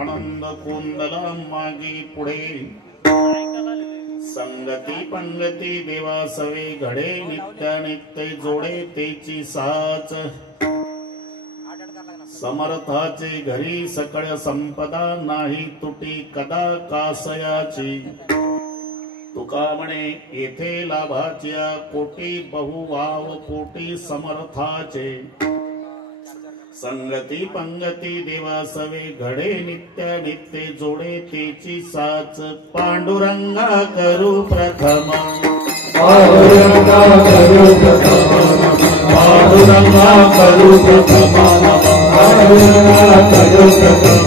आनंद कोंदला मागे पुढे संगती पंगती देवासवे घडे नित्यानित्य जोडे तेची साच समर्थाचे घरी सकळ संपदा नाही तुटी कदा कासयाची तुका म्हणे येथे लाभाच्या कोटी बहुवाव कोटी समर्थाचे संगती पंगती देवासवे घडे नित्य जोडे तेची साच पांडुरंगा करू प्रथम पांडुरंगा करू प्रथम पांडुरंगा करू प्रथम पांडुरंगा करू प्रथम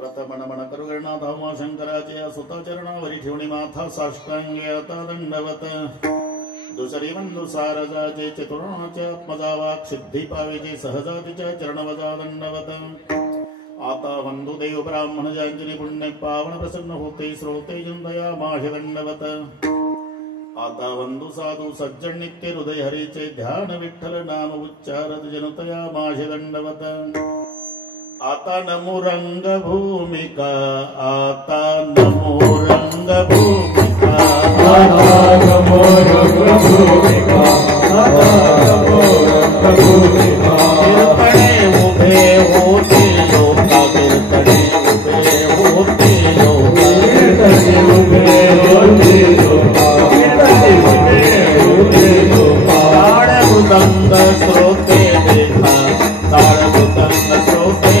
प्रथम नमन करुगणा धावा शंकराचे सुताचरणावरी ठेवणी माथा साष्टांगे आता दंडवत दुसरी बंधू सारजाचे चतुर्णाच्या आत्मजा वाक सिद्धी पावेचे सहजातीच्या चरणवजा दंडवत आता बंधू देव ब्राह्मण जांजनी पुण्य पावन प्रसन्न होते श्रोते जनदया माहे दंडवत आता बंधू साधू सज्जन नित्य हृदय हरीचे ध्यान विठ्ठल नाम उच्चारत जनतया माहे दंडवत आता नमो रंग भूमिका आता नमो रंग भूमिका आता नमो रंग भूमिका आता नमो रंग भूमिका कीर्तने उभे होते लोका कीर्तने उभे होते लोका कीर्तने उभे होते लोका कीर्तने उभे होते लोका ताड़ मृदंग श्रोते देखा ताड़ मृदंग श्रोते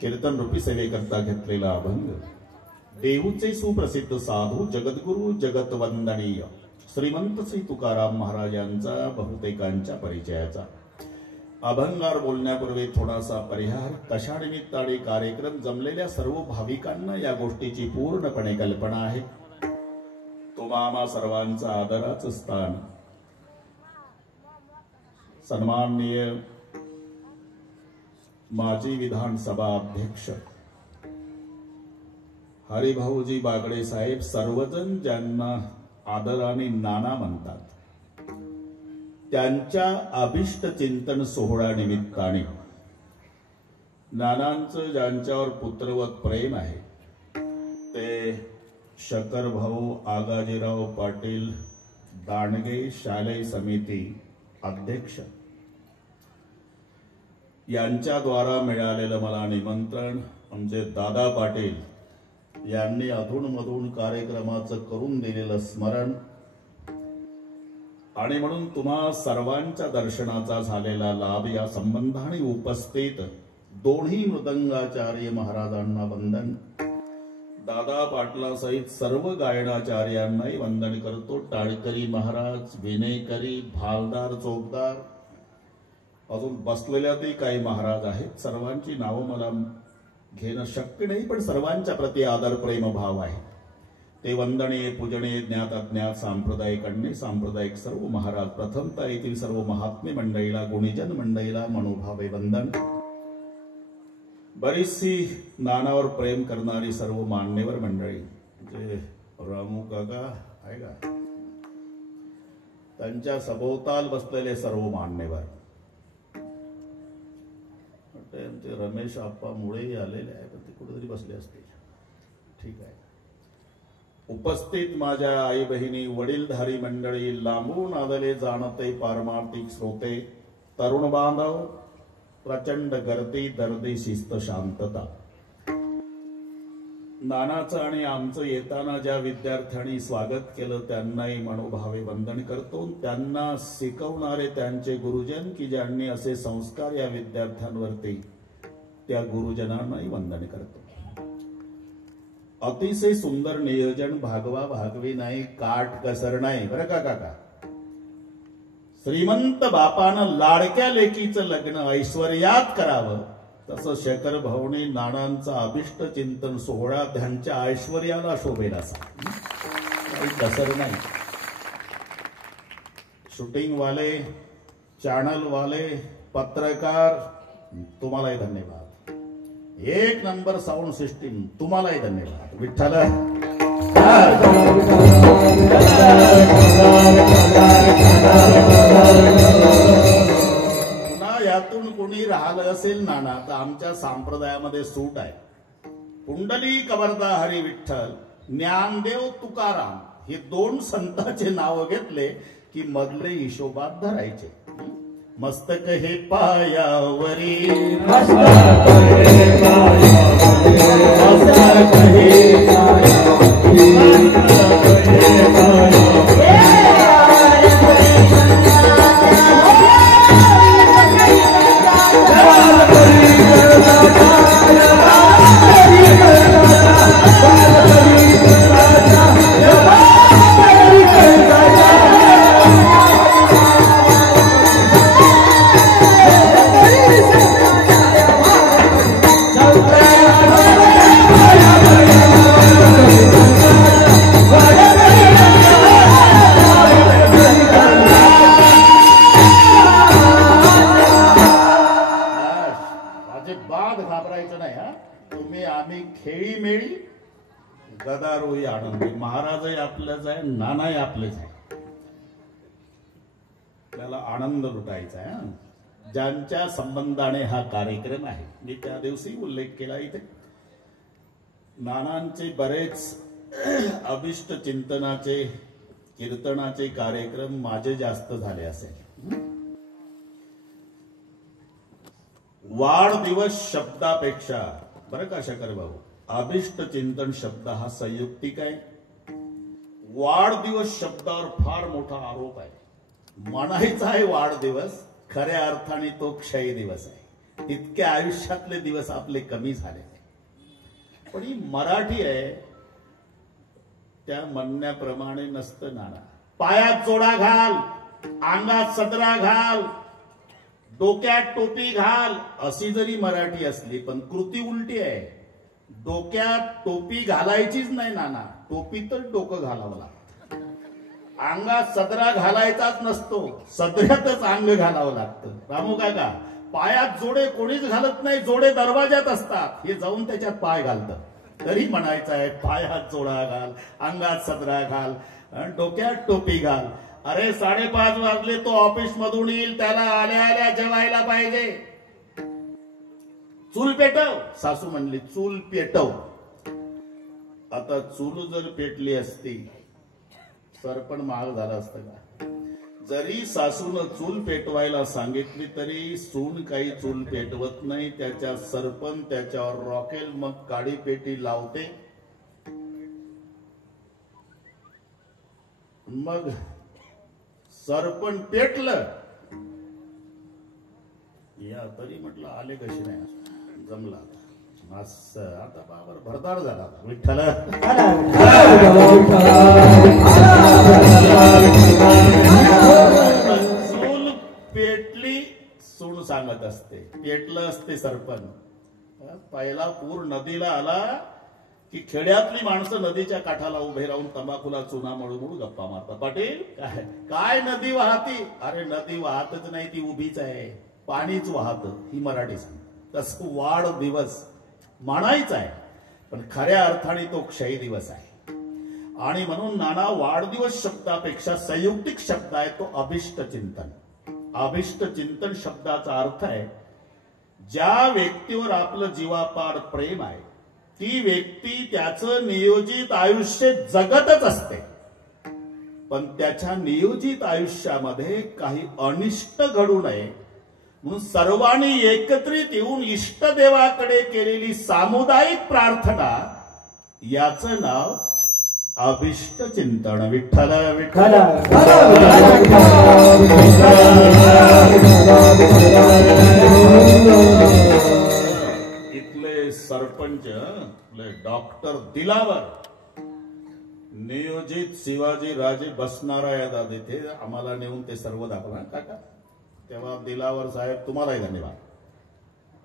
कीर्तन रूपी सेवेकरता घेतलेला अभंग देऊचे सुप्रसिद्ध साधू जगद्गुरु जगत वंदनीय श्रीमंत श्री तुकाराम महाराजांचा बहुतेकांच्या परिचयाचा अभंगार बोलण्यापूर्वी थोडासा परिहार कशा निमित्ताने कार्यक्रम जमलेल्या सर्व भाविकांना या गोष्टीची पूर्णपणे कल्पना आहे तुम्हा सर्वांचा आदराचं स्थान सन्माननीय माजी विधानसभा अध्यक्ष हरिभाऊजी बागडे साहेब सर्वजण ज्यांना आदराने नाना म्हणतात त्यांच्या अभिष्ट चिंतन सोहळा निमित्ताने नानांचं ज्यांच्यावर पुत्रवत प्रेम आहे ते शकर भाऊ आगाजीराव पाटील दांडगे शालेय समिती अध्यक्ष यांच्याद्वारा मिळालेलं मला निमंत्रण म्हणजे दादा पाटील यांनी अधूनमधून कार्यक्रमाचं करून दिलेलं स्मरण आणि म्हणून तुम्हा सर्वांच्या दर्शनाचा झालेला लाभ या संबंधाने उपस्थित दोन्ही मृदंगाचार्य महाराजांना वंदन दादा पाटला सहित सर्व गायनाचार्यांनाही वंदन करतो टाळकरी महाराज विनयकरी भालदार चोपदार अजून बसलेल्यातही काही महाराज आहेत सर्वांची नावं मला घेणं शक्य नाही पण सर्वांच्या प्रती आदर प्रेम भाव आहे ते वंदनीय पूजनीय ज्ञात अज्ञात सांप्रदायिक अन्य सांप्रदायिक सर्व महाराज प्रथमतः येथील सर्व महात्मे मंडळीला गुणीजन मंडळीला मनोभावे वंदन बरीचशी नानावर प्रेम करणारी सर्व मान्यवर मंडळी, जे रामू काका आहे का, त्यांच्या सभोवताल बसलेले सर्व मान्यवर, आमचे रमेश आप्पा मुळेही आलेले आहे, पण ते कुठेतरी बसले असते. ठीक आहे. उपस्थित माझ्या आई बहिणी, वडीलधारी मंडळी, लांबून आलेले जाणते पारमार्थिक श्रोते, तरुण बांधव, प्रचंड गर्दी, दर्दी, शिस्त, शांतता. नानाचं आणि आमचं येताना ज्या विद्यार्थ्यांनी स्वागत केलं त्यांनाही मनोभावे वंदन करतो. त्यांना शिकवणारे त्यांचे गुरुजन की ज्यांनी असे संस्कार या विद्यार्थ्यांवरती, त्या गुरुजनांनाही वंदन करतो. अतिशय सुंदर नियोजन, भागवा भागवी नाही, काट कसर नाही बरं का काका. श्रीमंत बापानं लाडक्या लेकीचं लग्न ऐश्वर्यात करावं, तसं शेखर भाऊनी नानांचा अभिष्ट चिंतन सोहळा त्यांच्या ऐश्वर्याला शोभेल असा, काही कसर नाही. शूटिंग वाले, चॅनल वाले, पत्रकार, तुम्हालाही धन्यवाद. एक नंबर साऊंड सिस्टीम, तुम्हालाही धन्यवाद. विठ्ठल पुन्हा यातून कोणी राहिलं असेल नाना तर आमच्या संप्रदायामध्ये सूट आहे. पुंडलिक वरदा हरी विठ्ठल, ज्ञानदेव तुकाराम हे दोन संतांचे नाव घेतले की मधले हिशोबात धरायचे. मस्तक हे पायावरी, मस्तक हे पायावरी, मस्तक हे पायावरी, मस्तक हे पायावरी. घाबरायचं नाही हा. तुम्ही आम्ही खेळी मेळी, गदारोही आनंदी. महाराजही आपल्याच आहे, नानाही आपलेच आहे. त्याला आनंद लुटायचा आहे. ज्यांच्या संबंधाने हा कार्यक्रम आहे, मी त्या दिवशी उल्लेख केला इथे. नानांचे बरेच अभिष्ट चिंतनाचे, कीर्तनाचे कार्यक्रम माझे जास्त झाले असेल. वाढदिवस शब्दापेक्षा, बरं का शेखर भाऊ, अभिष्ट चिंतन शब्द हा संयुक्तिक आहे. वाढदिवस शब्दावर फार मोठा आरोप आहे. म्हणायचा आहे वाढदिवस, खऱ्या अर्थाने तो क्षय दिवस आहे. इतके आयुष्यातले दिवस आपले कमी झाले. पण ही मराठी आहे, त्या म्हणण्याप्रमाणे नसतं नाना. पायात जोडा घाल, अंगात सदरा घाल, डोक्यात टोपी घाल, अशी जरी मराठी असली पण कृती उलटी आहे. डोक्यात टोपी घालायचीच नाही नाना, टोपीतच डोकं घालावं लागतं. अंगात सदरा घालायचाच नसतो, सदऱ्यातच अंग घालावं लागतं. रामू काका, पायात जोडे कोणीच घालत नाही, जोडे दरवाज्यात असतात, हे जाऊन त्याच्यात पाय घालतं. तरी म्हणायचं आहे पायात जोडा घाल, अंगात सदरा घाल, डोक्यात टोपी घाल. अरे 5:30 वाजले, तो ऑफिस मधून येईल, त्याला आल्या आल्या जेवायला पाहिजे. चूल पेटव, सासू म्हणली चूल पेटव. आता चूल जर पेटली असती सरपण महाग झाला असतं का? जरी सासून चूल पेटवायला सांगितली तरी सून काही चूल पेटवत नाही. त्याच्या सरपण त्याच्यावर रॉकेल, मग काडी पेटी लावते. मग सरपण पेटलं या तरी म्हटलं आले कशी नाही, जमला आता बाबर भरदार झाला. विठ्ठल चूल पेटली, सून सांगत असते. पेटलं असते सरपण. पहिला पूर नदीला आला की खेड्यातली माणसं नदीच्या काठाला उभे राहून तंबाखूला चुना मळून गप्पा मारतात. पाटील काय नदी वाहती? अरे नदी वाहतच नाही, ती उभीच आहे, पाणीच वाहत. ही मराठी सांग. तसं वाढ दिवस म्हणायचा आहे, पण खऱ्या अर्थाने तो क्षय दिवस आहे. आणि म्हणून नाना वाढदिवस शब्दापेक्षा संयुक्तिक शब्द आहे तो अभिष्ट चिंतन. अभिष्ट चिंतन शब्दाचा अर्थ आहे ज्या व्यक्तीवर आपलं जीवापाड प्रेम आहे ती व्यक्ती त्याचं नियोजित आयुष्य जगतच असते, पण त्याच्या नियोजित आयुष्यामध्ये काही अनिष्ट घडू नये म्हणून सर्वांनी एकत्रित येऊन इष्टदेवाकडे केलेली सामुदायिक प्रार्थना याचं नाव अभिष्ट चिंतन. विठ्ठल विठ्ठल. इथले सरपंच डॉक्टर दिलावर नियोजित शिवाजी राजे बसणारा या दादे आम्हाला नेऊन ते सर्व दाखवणार काका. तेव्हा दिलावर साहेब तुम्हालाही धन्यवाद.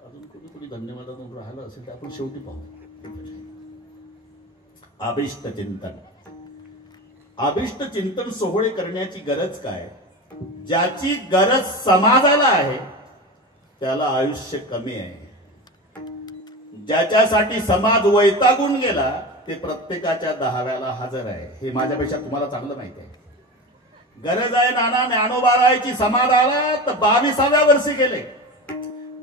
अजून कुणी धन्यवादातून राहिलं असेल तर आपण शेवटी पाहू. अभिष्ट चिंतन. अभिष्ट चिंतन सोहळे करण्याची गरज काय? ज्याची गरज समाजाला आहे त्याला आयुष्य कमी आहे. ज्याच्यासाठी समाज वैतागून गेला ते प्रत्येकाच्या 10व्याला हजर आहे. हे माझ्यापेक्षा तुम्हाला चांगलं माहिती आहे. गरज आहे नाना ज्ञानोबारायची समाजाला तर 22व्या वर्षी गेले.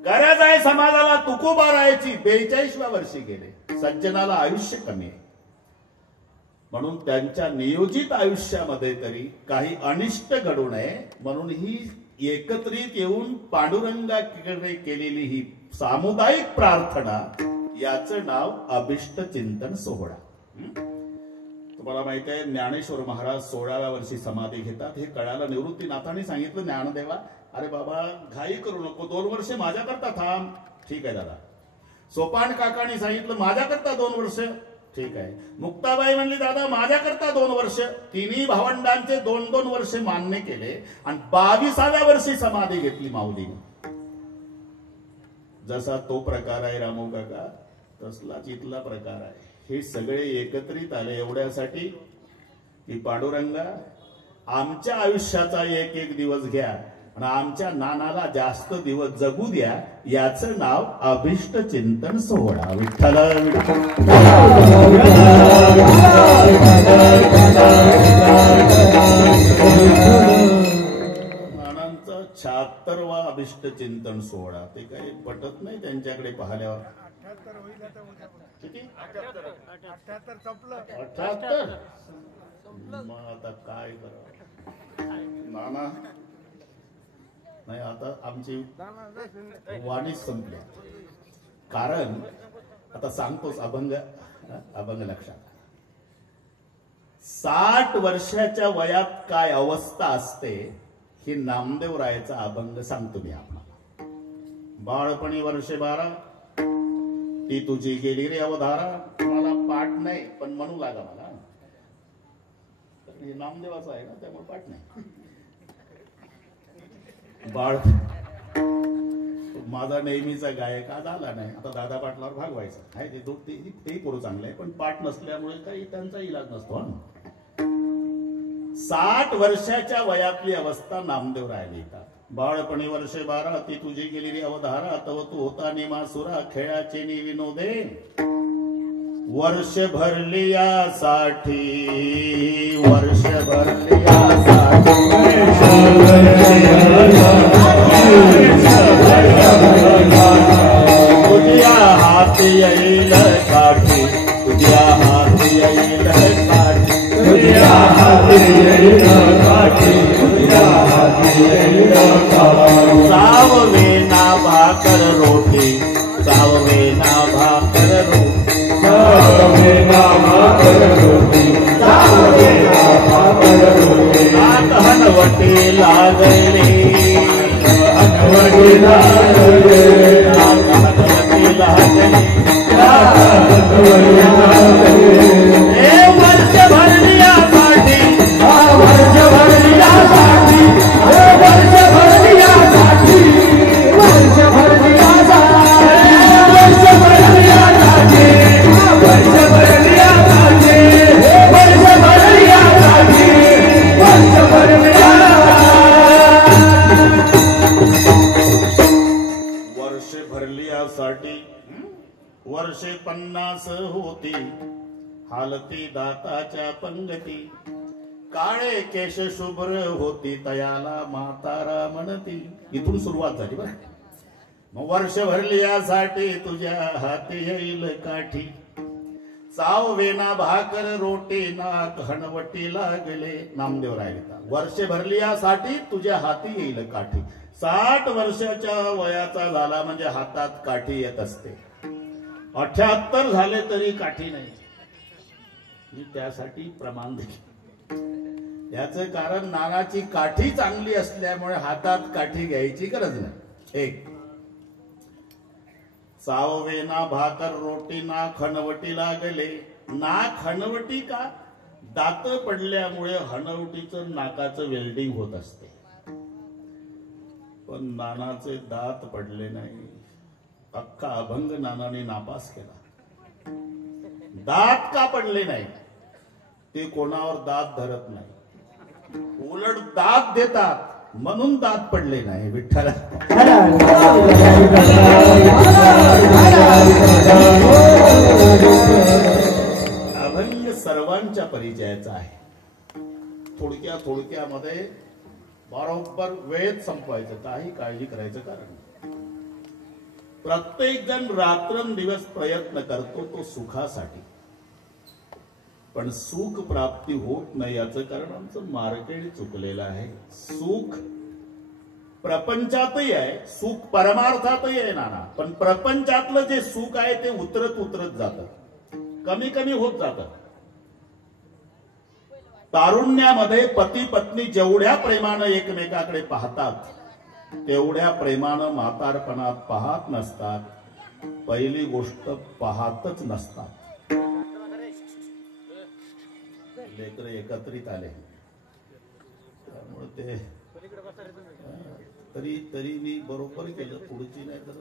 गरज आहे समाजाला तुकोबारायची 42व्या वर्षी गेले. सज्जनाला आयुष्य कमी आहे म्हणून त्यांच्या नियोजित आयुष्यामध्ये तरी काही अनिष्ट घडू नये म्हणून ही एकत्रित येऊन पांडुरंगाकडे केलेली ही सामुदायिक प्रार्थना याचं नाव अभिष्ट चिंतन सोहळा. तुम्हाला माहिती आहे ज्ञानेश्वर महाराज 16व्या वर्षी समाधी घेतात. हे कळायला निवृत्तीनाथांनी सांगितलं ज्ञानदेवा अरे बाबा घाई करू नको 2 वर्ष माझ्याकरता थांब. ठीक आहे दादा. सोपान काकांनी सांगितलं माझ्याकरता 2 वर्ष. ठीक आहे. मुक्ताबाई म्हणली दादा माझ्याकरता 2 वर्ष. तिन्ही भावंडांचे 2-2 वर्ष मान्य केले आणि 22व्या वर्षी समाधी घेतली माऊलीने. जसा तो प्रकार आहे रामू काका तसलाच इथला प्रकार आहे. हे सगळे एकत्रित आले एवढ्यासाठी की पांडुरंगा आमच्या आयुष्याचा एक दिवस घ्या आणि आमच्या नानाला जास्त दिवस जगू द्या. याचं नाव अभिष्ट चिंतन सोहळा. विठ्ठल नानांचा 76वा अभिष्ट चिंतन सोहळा. ते काही पटत नाही त्यांच्याकडे पाहिल्यावर. किती 78 मग आता काय करावं नाना. नाही आता आमची वाणीच संपली. कारण आता सांगतोच अभंग लक्षात. 60 वर्षाच्या वयात काय अवस्था असते ही नामदेवरायाचा अभंग सांगतो मी आपल्याला. बाळपणी वर्षे 12 ती तुझी गेली रे अवधारा. मला पाठ नाही पण म्हणू लागा मला. हे नामदेवाचं आहे ना त्यामुळे पाठ नाही. बाळ माझा नेहमीचा गायक आज आला नाही. आता दादा पाटलावर भागवायचा आहे ते पोरं चांगलं आहे पण पाठ नसल्यामुळे काही त्यांचा इलाज नसतो. 60 वर्षाच्या वयातली अवस्था नामदेव राहिली का. बाळपणी वर्षे 12 ती तुझी गेली रे अवधारा. तव तू होता निमासुरा खेळाचे नि विनोदे. वर्ष भरली यासाठी वर्ष भरली यासाठी तुझ्या हाती येईल काठी. तुझ्या हाती येईल काठी. तुझ्या हाती येईल काठी. तुझ्या हाती येईल काठी. साववे ना भाकर रोटी. साववे ना भाकर रोटी. साववे ना भाकर रोटी. साववे ना भाकर रोटी. नाक हनवटी लागली. हनवटी लागली. नाक हनवटी लागली. हनवटी लागली. वर्ष भरली यासाठी. वर्ष भरली यासाठी. वर्ष भरली यासाठी. वर्ष भरली यासाठी. वर्ष भरली यासाठी. वर्ष भरली यासाठी. वर्ष भरली यासाठी. वर्ष भरली यासाठी. वर्ष भरली यासाठी होती हालती दाताच्या पंगती काळे केश शुभ्र होती तयाला म्हातारा म्हणती. इथून सुरुवात झाली बरं. मग वर्ष भरली यासाठी तुझ्या हाती येईल काठी चाव वेना भाकर रोटी नाक हणवटी लागले. नामदेव राहिला वर्ष भरली यासाठी तुझ्या हाती येईल काठी. 60 वर्षाच्या वयाचा झाला म्हणजे हातात काठी येत असते. 78 झाले तरी काठी नाही. मी त्यासाठी प्रमाण दिले. याचं कारण नानाची काठी चांगली असल्यामुळे हातात काठी घ्यायची गरज नाही. एक साववेना भाकर रोटी ना खणवटी लागले. ना खणवटी का दात पडल्यामुळे हणवटीचं नाकाचं वेल्डिंग होत असते. पण नानाचे दात पडले नाही. अख्खा अभंग नानाने नापास केला. दात का पडले नाही ते कोणावर दात धरत नाही. उलट दात देतात म्हणून दात पडले नाही. विठ्ठला अभंग सर्वांच्या परिचयाचा आहे. थोडक्यामध्ये बरोबर वेळेत संपवायचं. काही काळजी करायचं कारण प्रत्येक जण रात्रंदिवस प्रयत्न करतो तो सुखासाठी. पण सुख प्राप्ती होत नाही याचं कारण आमचं मार्केट चुकलेलं आहे. सुख प्रपंचातही आहे, सुख परमार्थातही आहे नाना. पण प्रपंचातलं जे सुख आहे ते उतरत उतरत जातं, कमी कमी होत जातं. तारुण्यामध्ये पती पत्नी जेवढ्या प्रेमानं एकमेकाकडे पाहतात तेवढ्या प्रेमानं म्हातारपणात पाहत नसतात. पहिली गोष्ट पाहतच नसतात. लेकर एकत्रित आले त्यामुळे ते तरी मी बरोबर केलं. पुढची नाही तर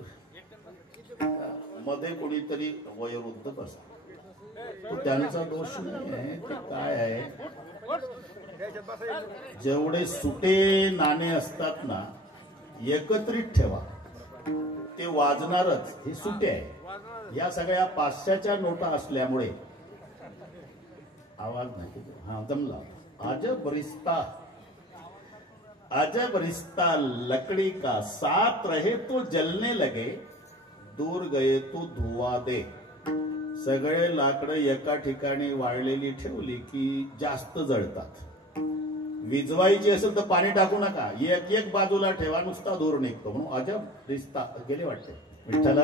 मध्ये कोणीतरी वयोवृद्ध बसा तो त्यांचा दोष नाही आहे. ते काय आहे जेवढे सुटे नाणे असतात ना एकत्रित ठेवा ते वाजणारच. हे सुटे आहे. या सगळ्या पाचशेच्या नोटा असल्यामुळे आवाज नाही. हा जमला. अजब रिश्ता लकड़ी का साथ रहे तो जलने लगे दूर गए तो धुवा दे. सगळे लाकडं एका ठिकाणी वाळलेली ठेवली की जास्त जळतात. विजवायची असेल तर पाणी टाकू नका. एक एक बाजूला ठेवा नुसता धूर निघतो. म्हणून अजब रिश्ता गेले वाटते. विठ्ठला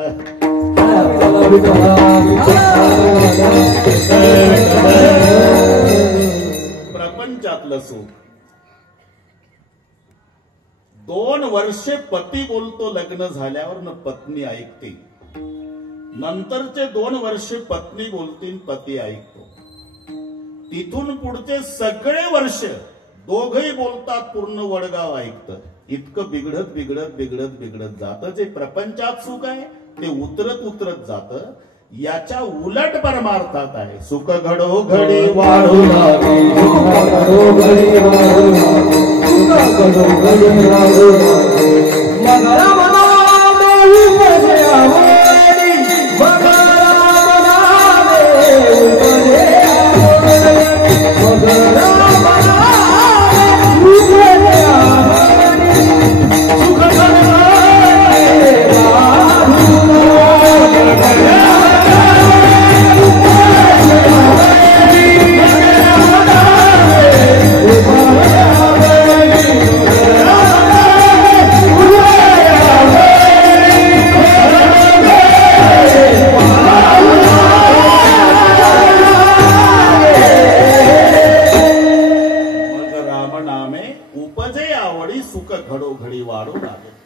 प्रपंचातलं सुख 2 वर्षे पती बोलतो लग्न झाल्यावर न पत्नी ऐकते. नंतरचे 2 वर्षे पत्नी बोलतील पती ऐकतो. तिथून पुढचे सगळे वर्ष दोघही बोलतात पूर्ण वडगाव ऐकतं. इतकं बिघडत बिघडत बिघडत बिघडत जातं. जे प्रपंचात सुख आहे ते उतरत उतरत जातं. याच्या उलट परमार्थात आहे सुख घडोघडी वाढू लागे.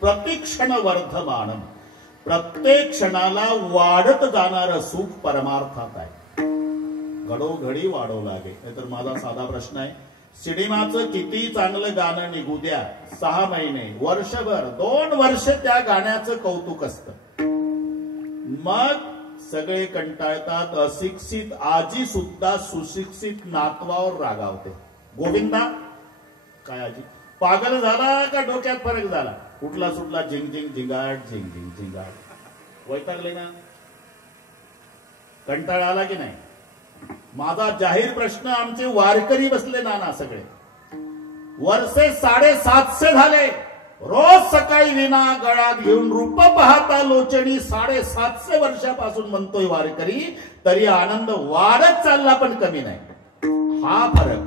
प्रतिक्षण वर्धमान. प्रत्येक क्षणाला वाढत जाणारं सुख परमार्थात आहे. घडोघडी वाढवू लागे. नाहीतर माझा साधा प्रश्न आहे. सिनेमाचं किती चांगलं गाणं निघू द्या 6 महिने वर्षभर 2 वर्ष त्या गाण्याचं कौतुक असतं. मग सगळे कंटाळतात. अशिक्षित आजी सुद्धा सुशिक्षित नातवावर रागावते. गोविंदा काय आजी पागल झाला का डोक्यात फरक झाला. कुठला सुटला झिंग झिंग झिंगाट झिंग झिंग झिंगाट. वैतागले ना. कंटाळा आला की नाही? माझा जाहीर प्रश्न, आमचे वारकरी बसले नाना सगळे, वर्षे 750 झाले, रोज सकाळी विना गळात घेऊन रूप पाहता लोचणी 750 वर्षापासून म्हणतोय वारकरी, तरी आनंद वाढत चालला पण कमी नाही. हा फरक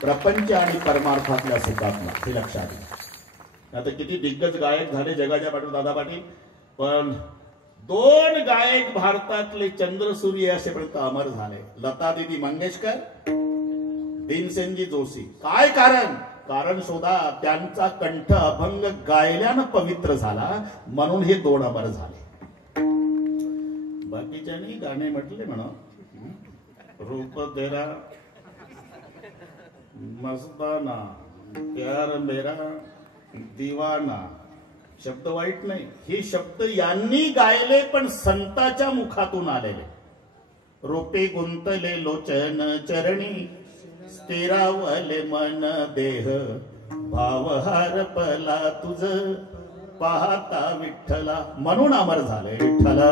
प्रपंच आणि परमार्थातल्या सुखातला, हे लक्षात घ्या. आता किती दिग्गज गायक झाले जगाच्या पाठीवर दादा पाटील, पण 2 गायक भारतातले चंद्रसूर्य असेपर्यंत अमर झाले, लता दीदी मंगेशकर, भीमसेनजी जोशी. काय कारण? कारण शोधा. त्यांचा कंठ अभंग गायल्यानं पवित्र झाला, म्हणून हे 2 अमर झाले. बाकीच्यांनी गाणे म्हटले म्हणा, रूप तेरा मस्ताना, प्यार मेरा दीवाना, शब्द वाईट नाही, हे शब्द यांनी गायले पण संताच्या मुखातून आलेले. रूपे गुंतले लोचन चरणी, स्थिरावले मन देह, भाव हरपला तुझ पाहता विठ्ठला, म्हणून अमर झाले विठ्ठला.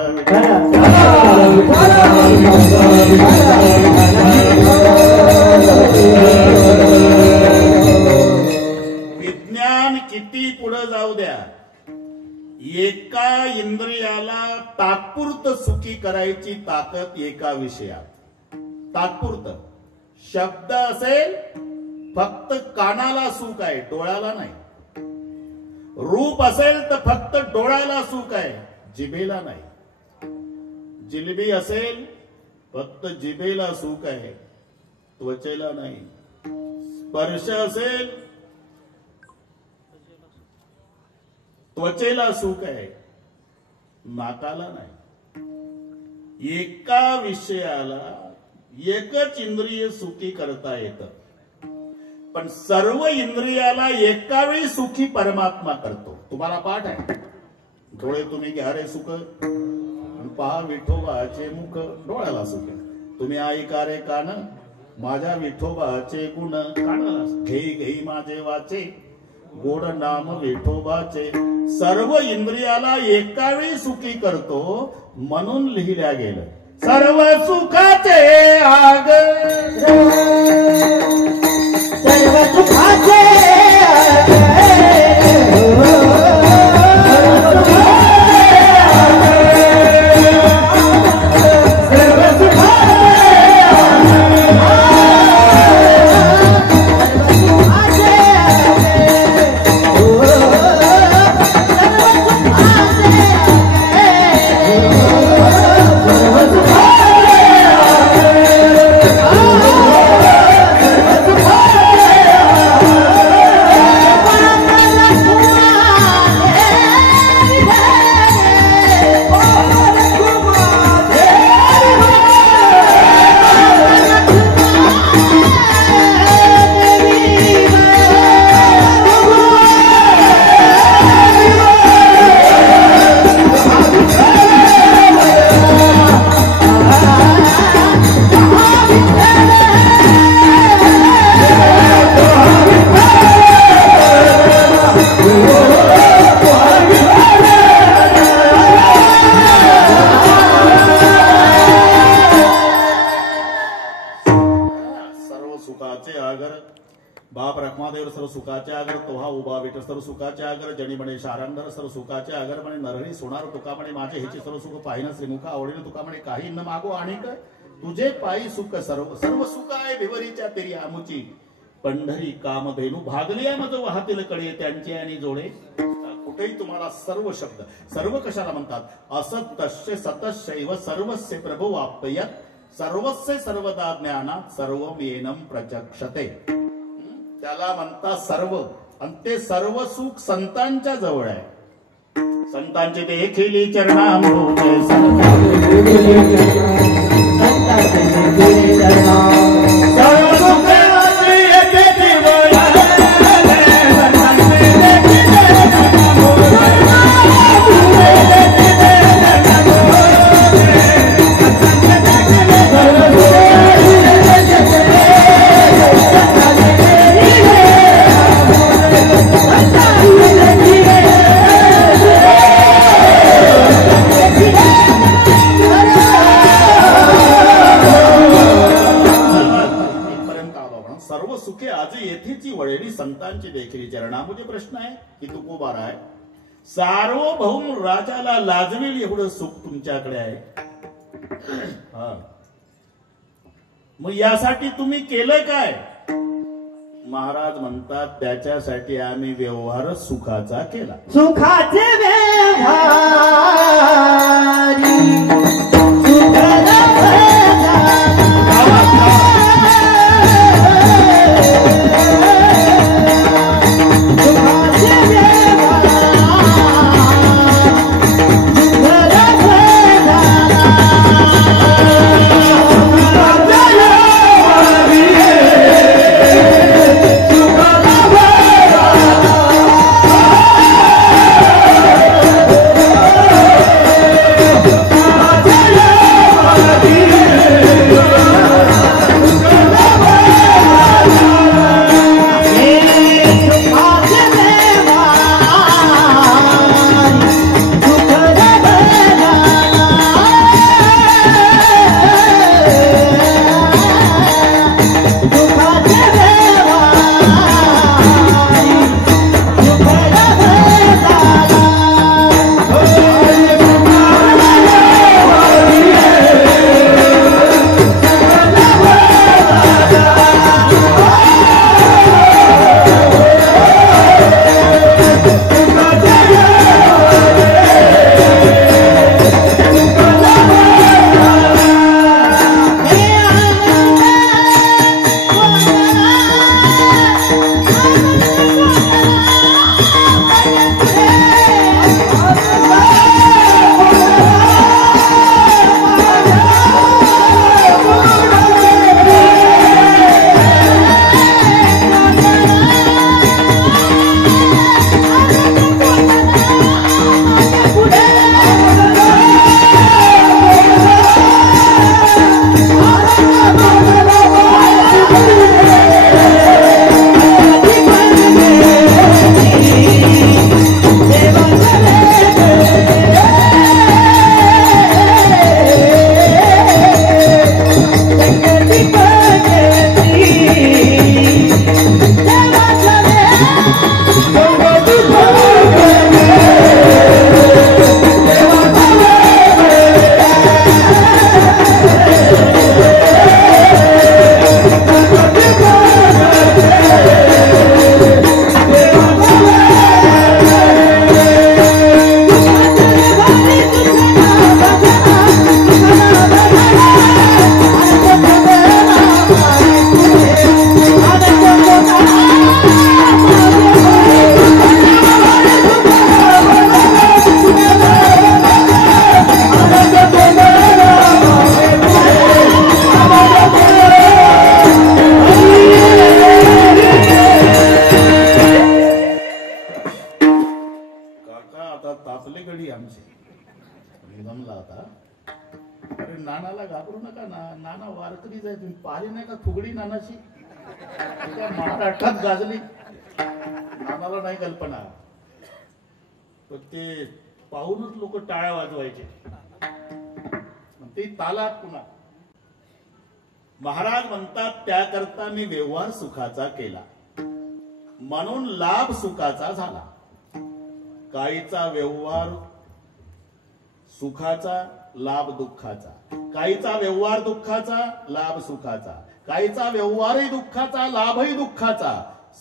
विज्ञान किती पुढे जाऊ द्या, एका इंद्रियाला तात्पुरतं सुखी करायची ताकद एका विषयात. तात्पुरतं शब्द असेल, फक्त कानाला सुख आहे, डोळ्याला नाही. रूप असेल तर फक्त डोळ्याला सुख आहे, जिभेला नाही. जिलेबी असेल, फक्त जिभेला सुख आहे, त्वचेला नाही. स्पर्श असेल, त्वचेला सुख आहे, नाकाला नाही. एका विषयाला एकच इंद्रिय सुखी करता येतं, पण सर्व इंद्रियाला एका वेळी सुखी परमात्मा करतो. तुम्हाला पाठ आहे, डोळे तुम्ही घ्या रे सुख, पहा विठोबाचे मुख, डोळ्याला सुख. तुम्ही ऐका रे कान, माझ्या विठोबाचे गुण कानाला. घेई घेई माझे वाचे, गोड नाम विठोबाचे. सर्व इंद्रियाला एका वेळी सुखी करतो, म्हणून लिहिल्या गेलं सर्व सुखाचे आगर, सर्व सुखाचे सर्व सुखाचे आगर, जणी म्हणे शारंगर सर्व सुखाचे आगर म्हणे, नरहरी सोनार तुका म्हणे, माझे हेचे सर्व सुख पाहिन श्रीमुखा आवडीन तुका म्हणे, काही न मागो आणिक तुझे पायी सुख सर्व. सर्व सुख आहे भिवरीच्या तेरी आमुची, पंढरी कामधेनु भागलिया मज वाहतील कडे त्यांचे आणि जोडे. कुठेही तुम्हाला सर्व शब्द, सर्व कशाला म्हणतात? असतस्य सतशैव सर्वस्य प्रभो वाप्यत, सर्वस्य सर्वदा ज्ञानात सर्वमेनं प्रचक्षते. त्याला म्हणतात सर्व, आणि ते सर्व सुख संतांच्या जवळ आहे. संतांचे देखील चरणामृते सर्व सुख सुखे आज येथेची वळेली संतांची देखील चरणामुळे प्रश्न आहे की तू को बारा आहे सार्वभौम राजाला लाजवेल एवढं सुख तुमच्याकडे आहे. मग यासाठी तुम्ही केलंय काय. महाराज म्हणतात त्याच्यासाठी आम्ही व्यवहार सुखाचा केला. सुखाचे नानाला घाबरू नका ना. नाना वारकरी जाय. तुम्ही पाहिली नाही का फुगडी नानाची महाराष्ट्रात गाजली. नानाला नाही कल्पना पण ते पाहूनच लोक टाळ्या वाजवायचे. ते तालात पुन्हा महाराज म्हणतात त्याकरता मी व्यवहार सुखाचा केला म्हणून लाभ सुखाचा झाला. काहीचा व्यवहार सुखाचा लाभ दुःखाचा, काहीचा व्यवहार दुःखाचा लाभ सुखाचा, काहीचा व्यवहारही दुःखाचा लाभही दुःखाचा,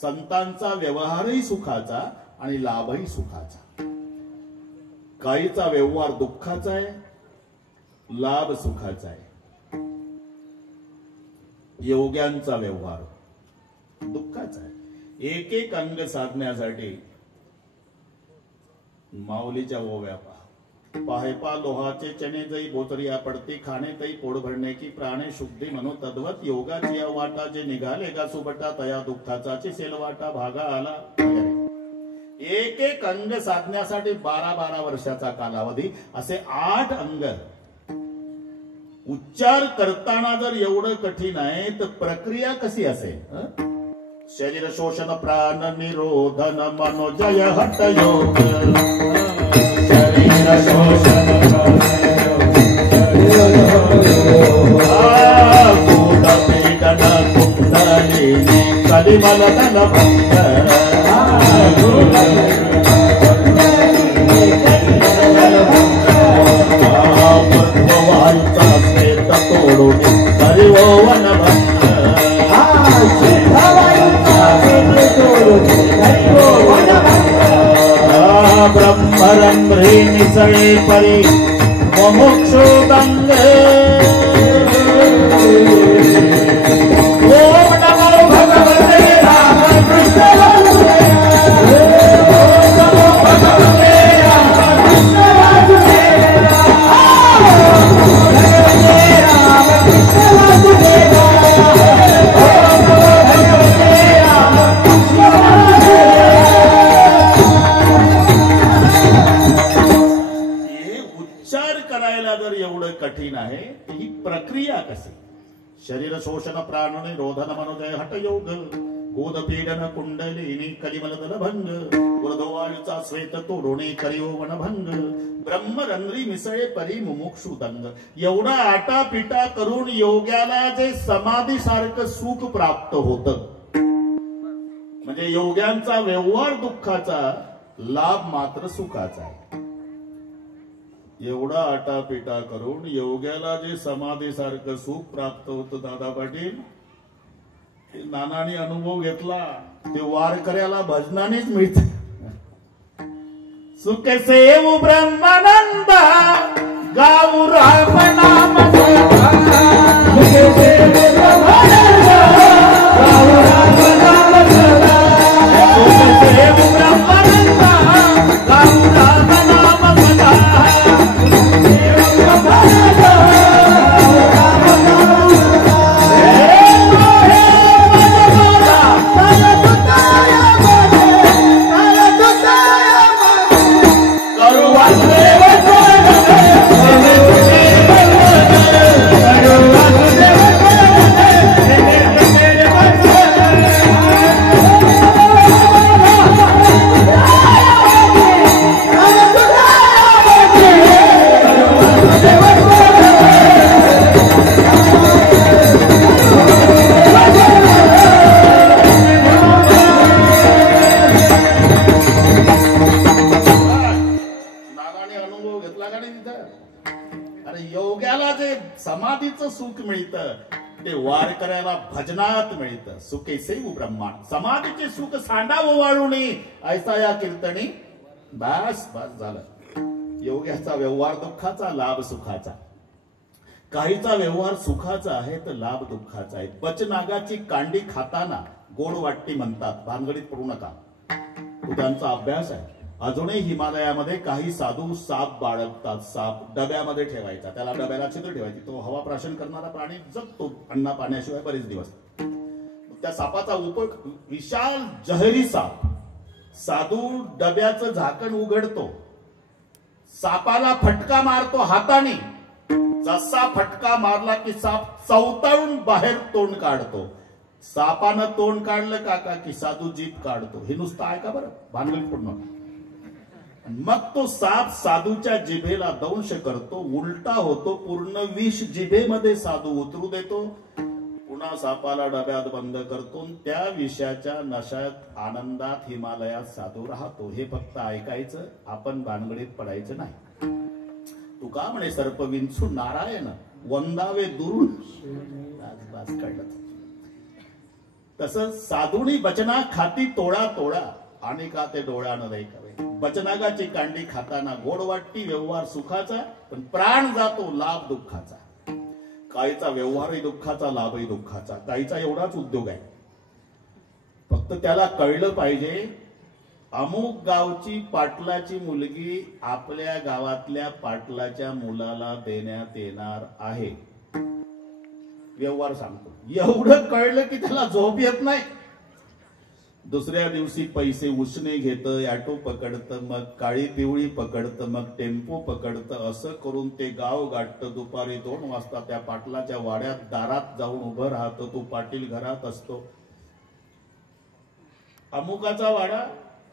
संतांचा व्यवहारही सुखाचा आणि लाभही सुखाचा. काहीचा व्यवहार दुःखाचा आहे, लाभ सुखाचा आहे. योग्यांचा व्यवहार दुःखाचा आहे. एक एक अंग साधण्यासाठी माऊलीच्या ओव्या पहा. पाहेपा लोहाचे चणे जई बोचरिया पडती, खाणे तई पोड भरणे की प्राणे शुद्धी म्हणू तद्वत योगाची या वाटा जे निघाले का सुबटा तया दुःखाचा सेलवाटा भागा आला. एक एक अंग साधण्यासाठी 12-12 वर्षाचा कालावधी, असे 8 अंग. उच्चार करताना जर एवढं कठीण आहे तर प्रक्रिया कशी असेल? शरीर शोषण प्राण निरोधन मनोजय हट योग. शरीर शोषण कुंडलिनी विमल दल भंग वायूचा श्वेत तोडून हरिओ वन भंग ब्रह्मरंध्री निसळे परी मुमुक्षु दंग ओम नमो भगवते राम कृष्ण ओम नमो भगवते राम कृष्ण कठीण आहे ही प्रक्रिया कशी शरीर शोषण प्राण निरोधन मनोजय हटयोग गोद पीडन कुंडलिनी कलिमल दलभंग वृधवायूचा श्वेत तोडणे करिओ वनभंग ब्रह्मरंध्री मिसळे परी मुमुक्षु दंग एवढा आटापिटा करून योग्याला जे समाधी सारखं सुख प्राप्त होत म्हणजे योग्यांचा व्यवहार दुःखाचा लाभ मात्र सुखाचा आहे एवढा आटापिटा करून योग्याला जे समाधी सारखं सुख प्राप्त होतं दादा पाटील नानाने अनुभव घेतला ते वारकऱ्याला भजनानेच मिळत सुख सेव ब्रह्मानंद गाऊ राम नाम समाधीचं सुख मिळतं ते वारकऱ्याला भजनात मिळतं सुखे सेव ब्रह्मांड समाधीचे सुख सांडावं वाळून ऐसा या कीर्तनी बस बस झालं योग्याचा व्यवहार दुःखाचा लाभ सुखाचा काहीचा व्यवहार सुखाचा आहे तर लाभ दुःखाचा आहे बचनागाची कांडी खाताना गोड वाटती म्हणतात भानगडीत पडू नका तो त्यांचा अभ्यास आहे अजूनही हिमालयामध्ये काही साधू साप बाळगतात साप डब्यामध्ये ठेवायचा त्याला डब्याला छिद्र ठेवायची तो हवा प्राशन करणारा प्राणी जगतो अन्ना पाण्याशिवाय बरेच दिवस त्या सापाचा उपयोग विशाल जहरी साप साधू डब्याचं झाकण उघडतो सापाला फटका मारतो हाताने जसा फटका मारला की साप चवताळून बाहेर तोंड काढतो सापानं तोंड काढलं काका की साधू जीभ काढतो हे नुसतं ऐका बरं भानगडीत पडू नका मग तो साप साधूच्या जिभेला दंश करतो उलटा होतो पूर्ण विष जिभेमध्ये साधू उतरू देतो पुन्हा सापाला डब्यात बंद करतो त्या विषाच्या नशात आनंदात हिमालयात साधू राहतो हे फक्त ऐकायचं आपण भानगडीत पडायचं नाही तुका म्हणे सर्प विंचू नारायण वंदावे दुरून कळलं तसंच साधूनी बचना खाती तोळा तोळा आणि का ते डोळ्यानं ऐकावे बचनागाची कांडी खाताना गोड वाटती व्यवहार सुखाचा पण प्राण जातो लाभ दुःखाचा काहीचा व्यवहारही दुःखाचा लाभही दुःखाचा काहीचा एवढाच उद्योग आहे फक्त त्याला कळलं पाहिजे अमुक गावची पाटलाची मुलगी आपल्या गावातल्या पाटलाच्या मुलाला देण्यात येणार आहे व्यवहार सांगतो एवढं कळलं की त्याला झोप येत नाही दुसऱ्या दिवशी पैसे उसने घेतं ऑटो पकडतं मग काळी पिवळी पकडतं मग टेम्पो पकडतं असं करून ते गाव गाठतं दुपारी 2 वाजता त्या पाटलाच्या वाड्यात दारात जाऊन उभं राहतं तो पाटील घरात असतो अमुकाचा वाडा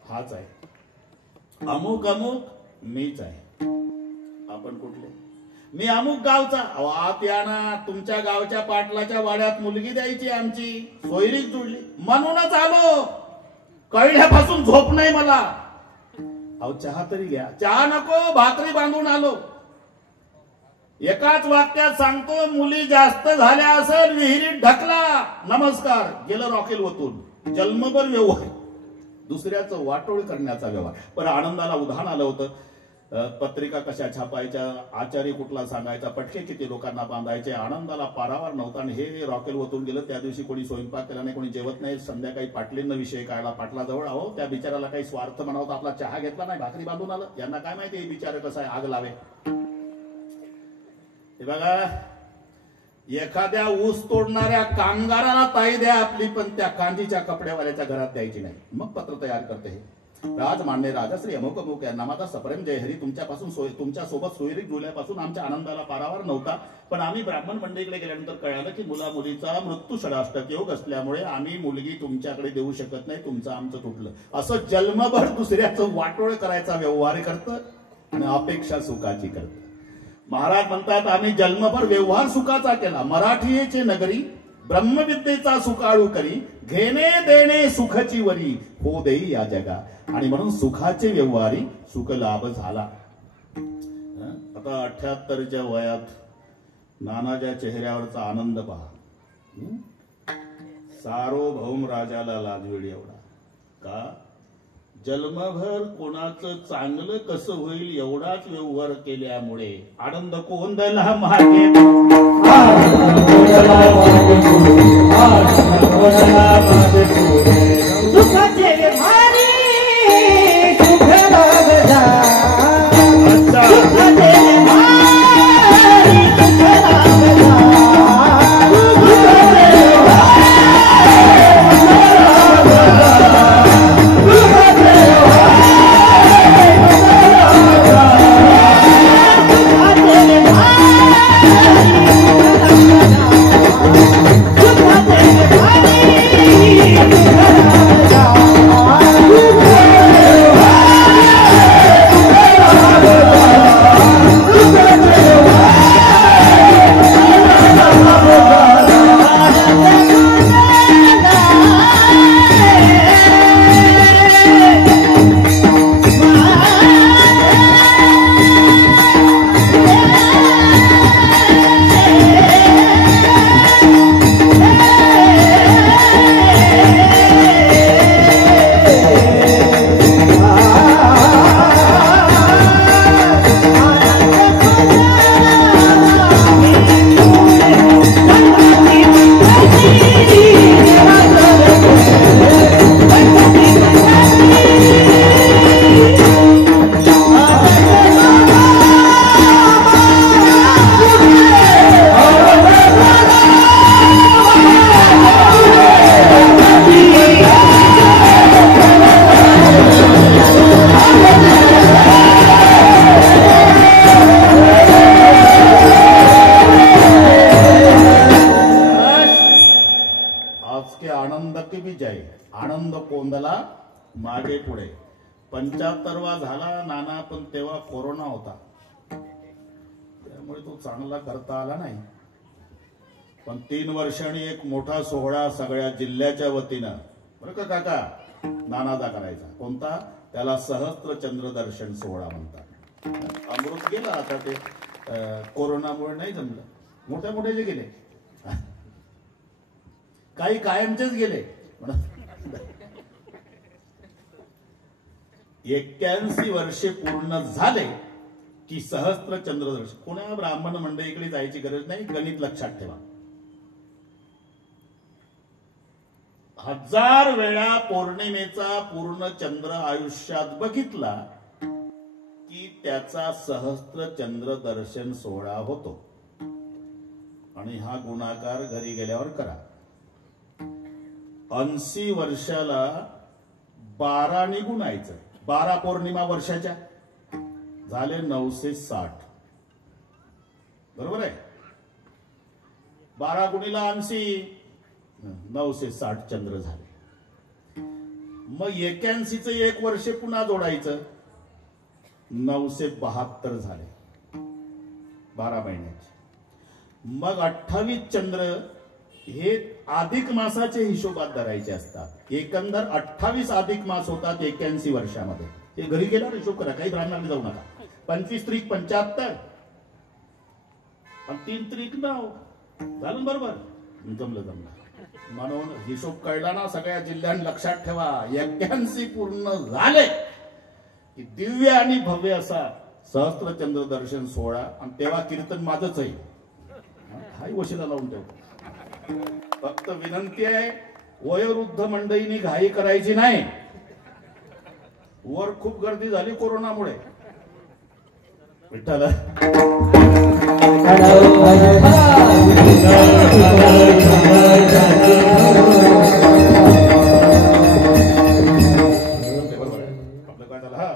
हाच आहे अमुक अमुक मीच आहे आपण कुठले मी अमुक गावचा. आत या ना, तुमच्या गावच्या पाटलाच्या वाड्यात मुलगी द्यायची आमची, सोयरीक जुळली म्हणूनच आलो. कळल्यापासून झोप नाही मला. अहो चहा तरी घ्या. चहा नको, भाकरी बांधून आलो. एकाच वाक्यात सांगतो, मुली जास्त झाल्या असेल विहिरीत ढकला, नमस्कार, गेलं रॉकेल ओतून. जन्मभर व्यवहार, दुसऱ्याचं वाटोळ करण्याचा व्यवहार. पण आनंदाला उधाण आलं होतं. पत्रिका कशा छापायच्या, आचार्य कुठला सांगायचा, पटके किती लोकांना बांधायचे, आनंदाला पारावार नव्हता. आणि हे रॉकेल ओतून गेलं. त्या दिवशी कोणी स्वयंपाक केला नाही, कोणी जेवत नाही. संध्याकाळी पाटलींना विषय काढला पाटलाजवळ. अहो त्या बिचाराला काही स्वार्थ म्हणावता, आपला चहा घेतला नाही, भाकरी बांधून आलं. यांना काय माहिती हे बिचार कसं आहे, आग लावे. हे बघा, एखाद्या ऊस तोडणाऱ्या कामगाराला ताई द्या आपली, पण त्या कांदीच्या कपड्यावाल्याच्या घरात द्यायची नाही. मग पत्र तयार करते हे. राजमान्य राजश्री अमुक अमुक यांना माझा सप्रेम जयहरी, तुमच्या सोबत सोयरीक जुळल्यापासून आमच्या आनंदाला पारावार नव्हता. पण आम्ही ब्राह्मण मंडळीकडे गेल्यानंतर कळालं की मुला मुलीचा मृत्यू षडाष्टक योग असल्यामुळे आम्ही मुलगी तुमच्याकडे देऊ शकत नाही, तुमचं आमचं तुटलं. असं जन्मभर दुसऱ्याचं वाटोळ करायचा व्यवहार करतं आणि अपेक्षा सुखाची करतं. महाराज म्हणतात, आम्ही जन्मभर व्यवहार सुखाचा केला. मराठीचे नगरी ब्रह्मविद्येचा सुकाळू करी, घेणे देणे सुखची वरी, हो देई या जगा. आणि म्हणून सुखाचे व्यवहारी सुख लाभ झाला. आता 78च्या वयात नानाच्या चेहऱ्यावरचा आनंद पहा. सार्वभौम राजाला लाजवेल एवढा. का? जन्मभर कोणाचं चांगलं कसं होईल एवढाच व्यवहार केल्यामुळे आनंद कोंदला मागे. सुखाचे व्यवहारी सुख लाभ झाला. सुखाचे व्यवहारी सुख लाभ आनंद कोंदला मागे पुढे. 75वा झाला नाना, पण तेव्हा कोरोना होता, त्यामुळे तो चांगला करता आला नाही. पण 3 वर्षांनी एक मोठा सोहळा सगळ्या जिल्ह्याच्या वतीनं बरं का काका नानादा करायचा. कोणता? त्याला सहस्त्र चंद्र दर्शन सोहळा म्हणतात. अमृत गेला आता, ते कोरोनामुळे नाही जमलं. मोठे मोठे जे गेले, काही कायमचेच गेले. 81 वर्षे पूर्ण झाले की सहस्त्र चंद्रदर्शन. कोणा ब्राह्मण मंडळीकडे जायची गरज नाही, गणित लक्षात ठेवा. 1000 वेळा पौर्णिमेचा पूर्ण चंद्र आयुष्यात बघितला की त्याचा सहस्त्र चंद्र दर्शन सोहळा होतो. आणि हा गुणाकार घरी गेल्यावर करा. 80 वर्षाला 12 ने गुणायचं. 12 पौर्णिमा वर्षाच्या झाले 960. बरोबर आहे. 12 गुणिला 80 960 चंद्र झाले. मग 81चं 1 वर्ष पुन्हा जोडायचं, 972 झाले. 12 महिन्याचे. मग 28 चंद्र हे अधिक मासाचे हिशोबात धरायचे असतात. एकंदर 28 अधिक मास होतात 81 वर्षामध्ये. हे घरी गेल्यावर हिशोब करा, काही ब्राह्मणाला जाऊ नका. 25 त्रिक 75 आणि 3 त्रिक 9 झालं बरोबर. जमलं. म्हणून हिशोब कळला ना सगळ्या जिल्ह्यांनी लक्षात ठेवा. 81 पूर्ण झाले की दिव्य आणि भव्य असा सहस्त्रचंद्र दर्शन सोहळा. आणि तेव्हा कीर्तन माझंच आहे, हाही वशिला लावून ठेव. फक्त विनंती आहे, वयोवृद्ध मंडळींनी घाई करायची नाही. वर खूप गर्दी झाली कोरोनामुळे. विठ्ठल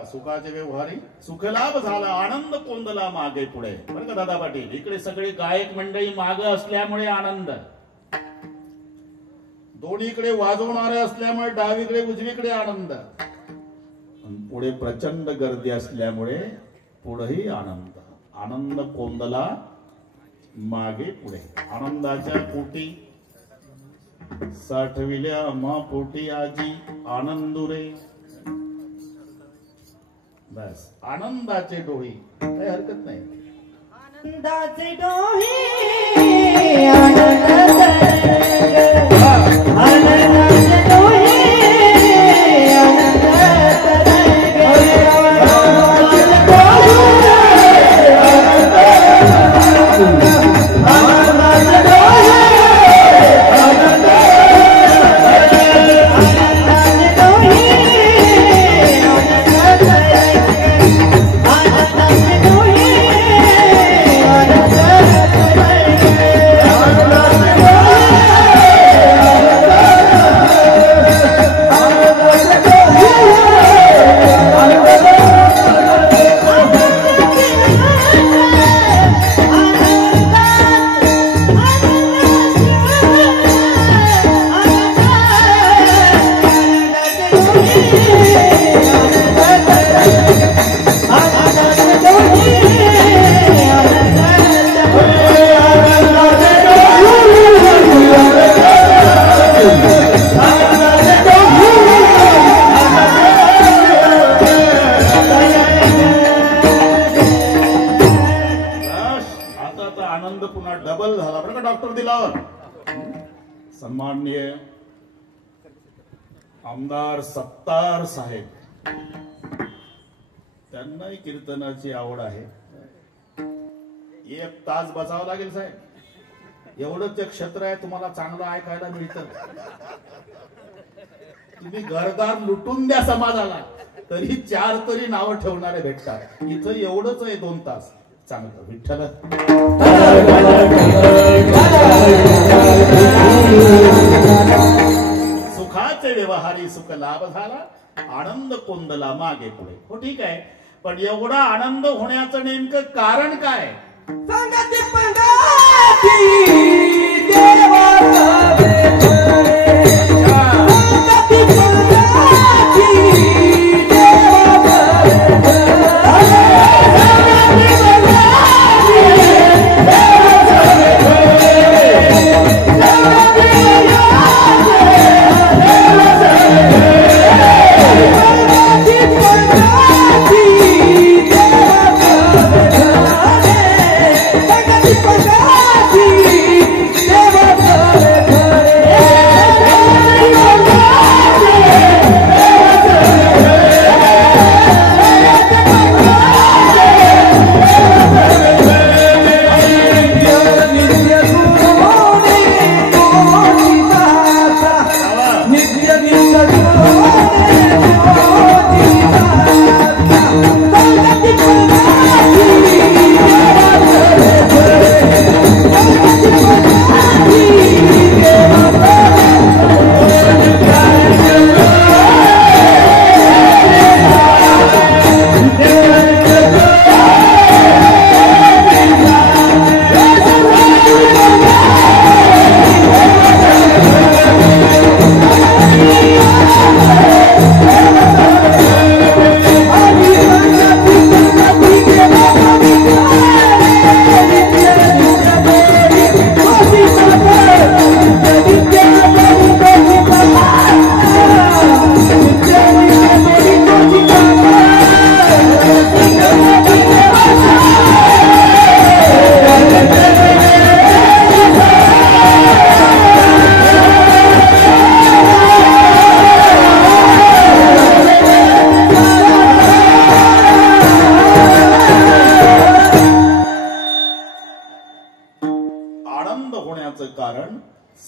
सुखाचे व्यवहारी सुखलाभ झाला, आनंद कोंदला मागे पुढे. बरं का दादा पाटील, इकडे सगळे गायक मंडळी मागे असल्यामुळे आनंद, दोन्हीकडे वाजवणारे असल्यामुळे डावीकडे उजवीकडे आनंद, पुढे प्रचंड गर्दी असल्यामुळे पुढेही आनंद. आनंद कोंदला मागे पुढे. आनंदाच्या पोटी साठविल्या मा पोटी आजी आनंदुरे. बस आनंदाचे डोही, काही हरकत नाही. आनंदाचे डोही आनंदाचे डोही सन्माननीय आमदार सत्तार साहेब, त्यांनाही कीर्तनाची आवड आहे. 1 तास बसावं लागेल साहेब, एवढंच एक क्षेत्र आहे, तुम्हाला चांगलं ऐकायला मिळतं. तुम्ही घरदार लुटून द्या समाजाला, तरी 4 तरी नावं ठेवणारे भेटतात. इथं एवढंच आहे 2 तास. चांगलं विठ्ठल सुखाचे व्यवहारी सुख लाभ झाला, आनंद कोंदला मागे पुढे. हो ठीक आहे, पण एवढा आनंद होण्याचं नेमकं कारण काय? संगती पंगती देवाचा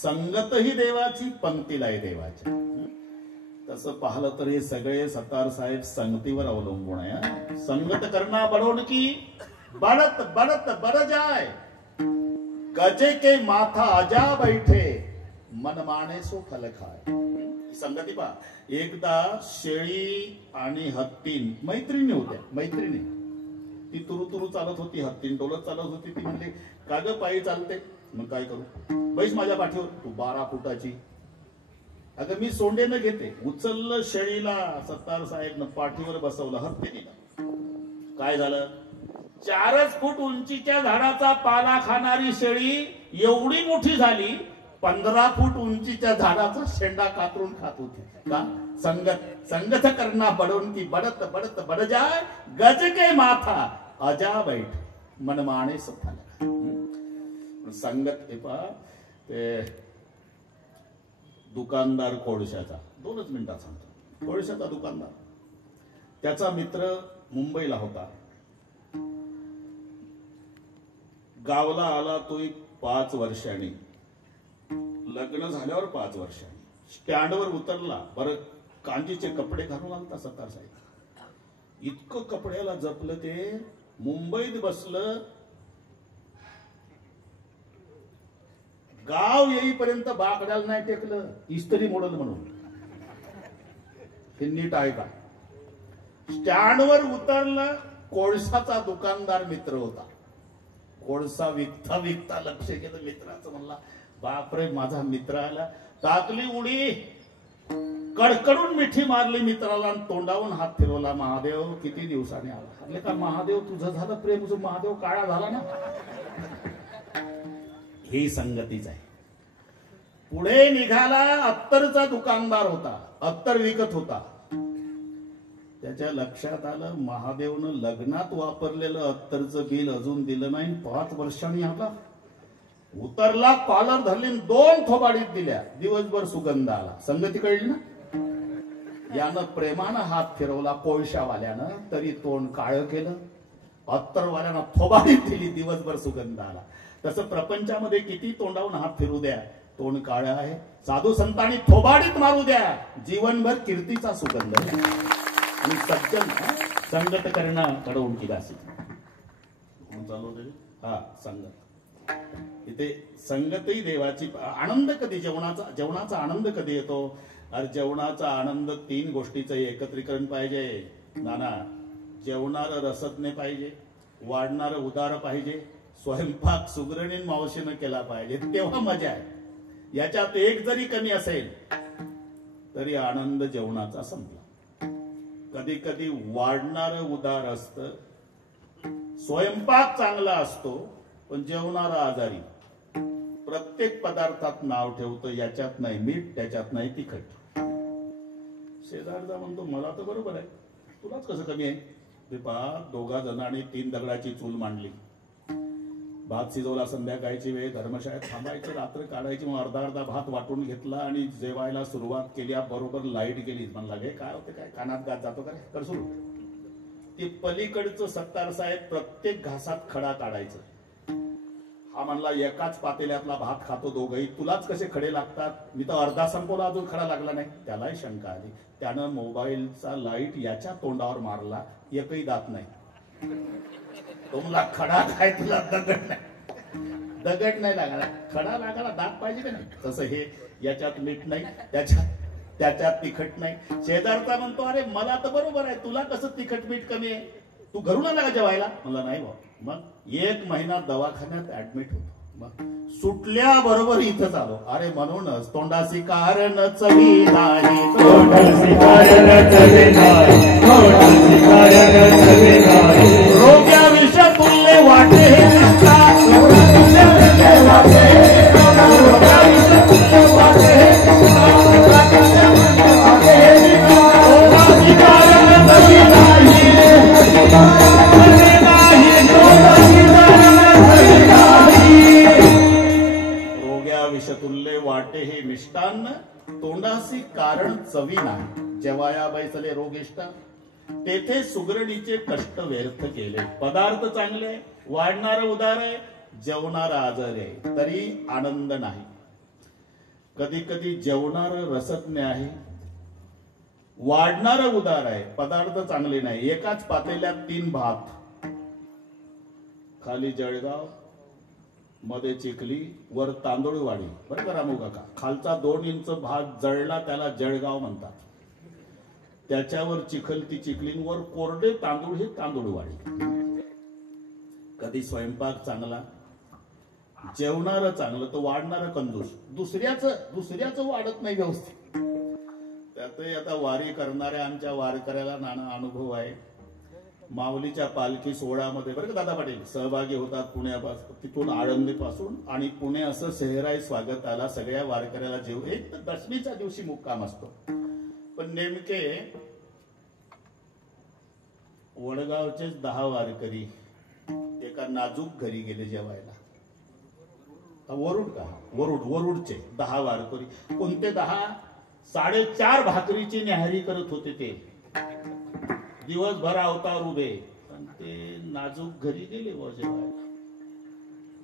संगतही देवाची, पंक्तीलाही देवाची. तसं पाहिलं तर हे सगळे सत्तार साहेब संगतीवर अवलंबून आहे. संगत करना बडोन की बडत बडत बड जाय, गजे के माथा अजा बैठे, मन माने सो फल खाय. संगती पा. एकदा शेळी आणि हत्तीन मैत्रिणी होत्या. मैत्रिणी ती तुरु तुरु चालत होती, हत्तीन डोलत चालत होती. ती म्हणली का ग पायी चालते? मग काय करू? बैस माझ्या पाठीवर. तू 12 फुटाची. अगं मी सोंडेनं घेते. उचललं शेळीला सत्तार साहेबनं, पाठीवर बसवलं हत्तीला. काय झालं? 4 फूट उंचीच्या झाडाचा पाला खाणारी शेळी एवढी मोठी झाली, 15 फूट उंचीच्या झाडाचा शेंडा कातरून खात होती. का? संगत करना बडोन की बडत बडत बड जाय, गज के माथा अजा बैठ, मन माने सफल. संगत हे पा. ते दुकानदार कोळशाचा, 2च मिनिटात सांगतो. कोळशाचा दुकानदार, त्याचा मित्र मुंबईला होता. गावला आला तो 5 वर्षांनी. लग्न झाल्यावर 5 वर्षांनी स्टँडवर उतरला. बरं कांजीचे कपडे घालून आलता सत्तार साहेब. इतकं कपड्याला जपलं ते. मुंबईत बसलं. गाव येईपर्यंत बाकड्याला नाही टेकलं. इस्त्री मोडल म्हणून. हे नीट आहे का? स्टँडवर उतरलं. कोळसाचा दुकानदार मित्र होता. कोळसा विकता विकता लक्ष केलं मित्राचं. म्हणला बापरे माझा मित्र आला. टाकली उडी. कडकडून मिठी मारली मित्राला. तोंडावून हात फिरवला. महादेव किती दिवसाने आला? म्हटले का महादेव तुझं झालं प्रेम? तुझं महादेव काळा झाला ना. ही संगतीच आहे. पुढे निघाला. अत्तरचा दुकानदार होता. अत्तर विकत होता. त्याच्या लक्षात आलं महादेवनं लग्नात वापरलेलं अत्तरचं बिल अजून दिलं नाही. 5 वर्षांनी आला. उतरला. कॉलर धरली. 2 थोबाडीत दिल्या. दिवसभर सुगंध आला. संगती कळली ना. यानं प्रेमानं हात फिरवला कोळशावाल्यानं, तरी तोंड काळं केलं. अत्तरवाल्यानं थोबाडीत दिली. दिवसभर सुगंध आला. तसं प्रपंचामध्ये किती तोंडावून हात फिरू द्या, तोंड काळं आहे. साधू संतांनी थोबाडीत मारू द्या, जीवनभर कीर्तीचा सुगंध. आणि सज्जन संगत करणं घडवून की दासी. चालू दे. हा संगत. इथे संगतही देवाची. आनंद कधी? जेवणाचा आनंद कधी येतो? अरे जेवणाचा आनंद 3 गोष्टीचं एकत्रीकरण पाहिजे. नाना, जेवणारं रसज्ञ पाहिजे, वाढणारं उदार पाहिजे, स्वयंपाक सुगरणीन मावशीनं केला पाहिजे, तेव्हा मजा आहे. याच्यात एक जरी कमी असेल तरी आनंद जेवणाचा संपला. कधी कधी वाढणारं उदार असतं, स्वयंपाक चांगला असतो, पण जेवणारा आजारी. प्रत्येक पदार्थात नाव ठेवतो, याच्यात नाही मीठ, त्याच्यात नाही तिखट. शेजारचा म्हणतो मला तर बरोबर आहे, तुलाच कसं कमी आहे? ते पहा, 2 जणांनी 3 दगडाची चूल मांडली. भात शिजवला. संध्याकाळची वेळ. धर्मशाळेत थांबायचं, रात्र काढायची. मग अर्धा भात वाटून घेतला आणि जेवायला सुरुवात केली. बरोबर लाईट गेली. म्हणला गे काय होते, काय कानात गात जातो काय? कर सुरू. ते पलीकडचं सत्तार साहेब प्रत्येक घासात खडा काढायचं. हा म्हणला एकाच पातेल्यातला भात खातो दोघही, तुलाच कसे खडे लागतात? मी तर अर्धा संपवला, अजून खडा लागला नाही. त्यालाही शंका आली. त्यानं मोबाईलचा लाईट याच्या तोंडावर मारला. एकही दात नाही. तुम्हाला खडा काय, तुला दगड नाही. दगड नाही लागला, खडा लागायला दात पाहिजे का नाही? तसं हे याच्यात मीठ नाही, त्याच्यात तिखट नाही. शेजारचा म्हणतो अरे मला तर बरोबर आहे, तुला कसं तिखट मीठ कमी आहे? तू घरून आला का जेवायला? मला नाही भाऊ. मग 1 महिना दवाखान्यात ऍडमिट होतो. मग सुटल्या बरोबर इथंच आलो. अरे म्हणूनच तोंडासी कारण चवी नाही, तोंडासी कारण चवी नाही, तोंडासी कारण चवी नाही. रोग्या विष तुल्य वाटे तुल्य वाटे हे मिष्टान्न, तोंडासी कारण चवी नाही. जेवाया बैसले रोगिष्ट, तेथे सुगरणीचे कष्ट व्यर्थ केले. पदार्थ चांगले, वाढणारा उदार आहे, जेवणारा आजार आहे, तरी आनंद नाही. कधी कधी जेवणार रसज्ञ आहे, वाढणार उदार आहे, पदार्थ चांगले नाही. एकाच पातेल्यात 3 भात, खाली जळगाव, मध्ये चिखली, वर तांदूळवाडी. बरं का रामू काका, खालचा 2 इंच भात जळला त्याला जळगाव म्हणतात. त्याच्यावर चिखल ती चिखलींवर कोरडे तांदूळ हे तांदूळवाडी. कधी स्वयंपाक चांगला, जेवणारं चांगलं, तो वाढणारं कंजूस. दुसऱ्याचं वाढत नाही व्यवस्थित. त्यातही आता वारी करणाऱ्या आमच्या वारकऱ्याला नाना अनुभव आहे. माऊलीच्या पालखी सोहळ्यामध्ये बरं का दादा पाटील सहभागी होतात पुण्यापासून, तिथून आळंदीपासून, आणि पुणे असं शहराई स्वागताला सगळ्या वारकऱ्याला जेव. एक तर दशमीच्या दिवशी मुक्काम असतो. पण नेमके वडगावचेच 10 वारकरी एका नाजूक घरी गेले जेवायला. वरुड का, वरुडचे 10 वारकरी. कोणते 10? 4.5 भाकरीची न्याहारी करत होते ते. दिवसभर अवतार उभे, पण ते नाजूक घरी गेले व जेवायला.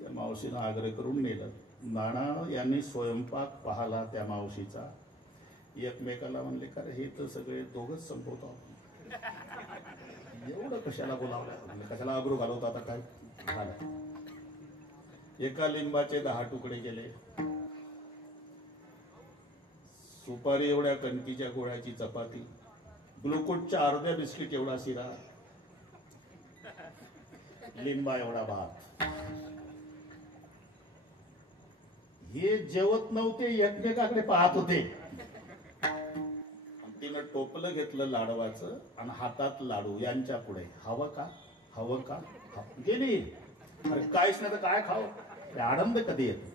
त्या मावशीनं आग्रह करून नेलं. नाना यांनी स्वयंपाक पाहला त्या मावशीचा. एकमेकाला म्हणले, का हे तर सगळे दोघच संपवतो आपण, एवढं कशाला बोलावलं, कशाला आग्रह घालवतो. आता काय झालं, एका लिंबाचे 10 तुकडे केले. सुपारी एवढ्या कणकीच्या गोळ्याची चपाती, ग्लुकोजच्या अर्ध्या बिस्किट एवढा शिरा, लिंबा एवढा भात. हे जेवत नव्हते, एकमेकाकडे पाहत होते. तिनं टोपलं घेतलं लाडवाचं आणि हातात लाडू यांच्या पुढे. हवं का, हवं का, गेली. अरे काहीच नाही तर काय खाव. आनंद कधी येतो.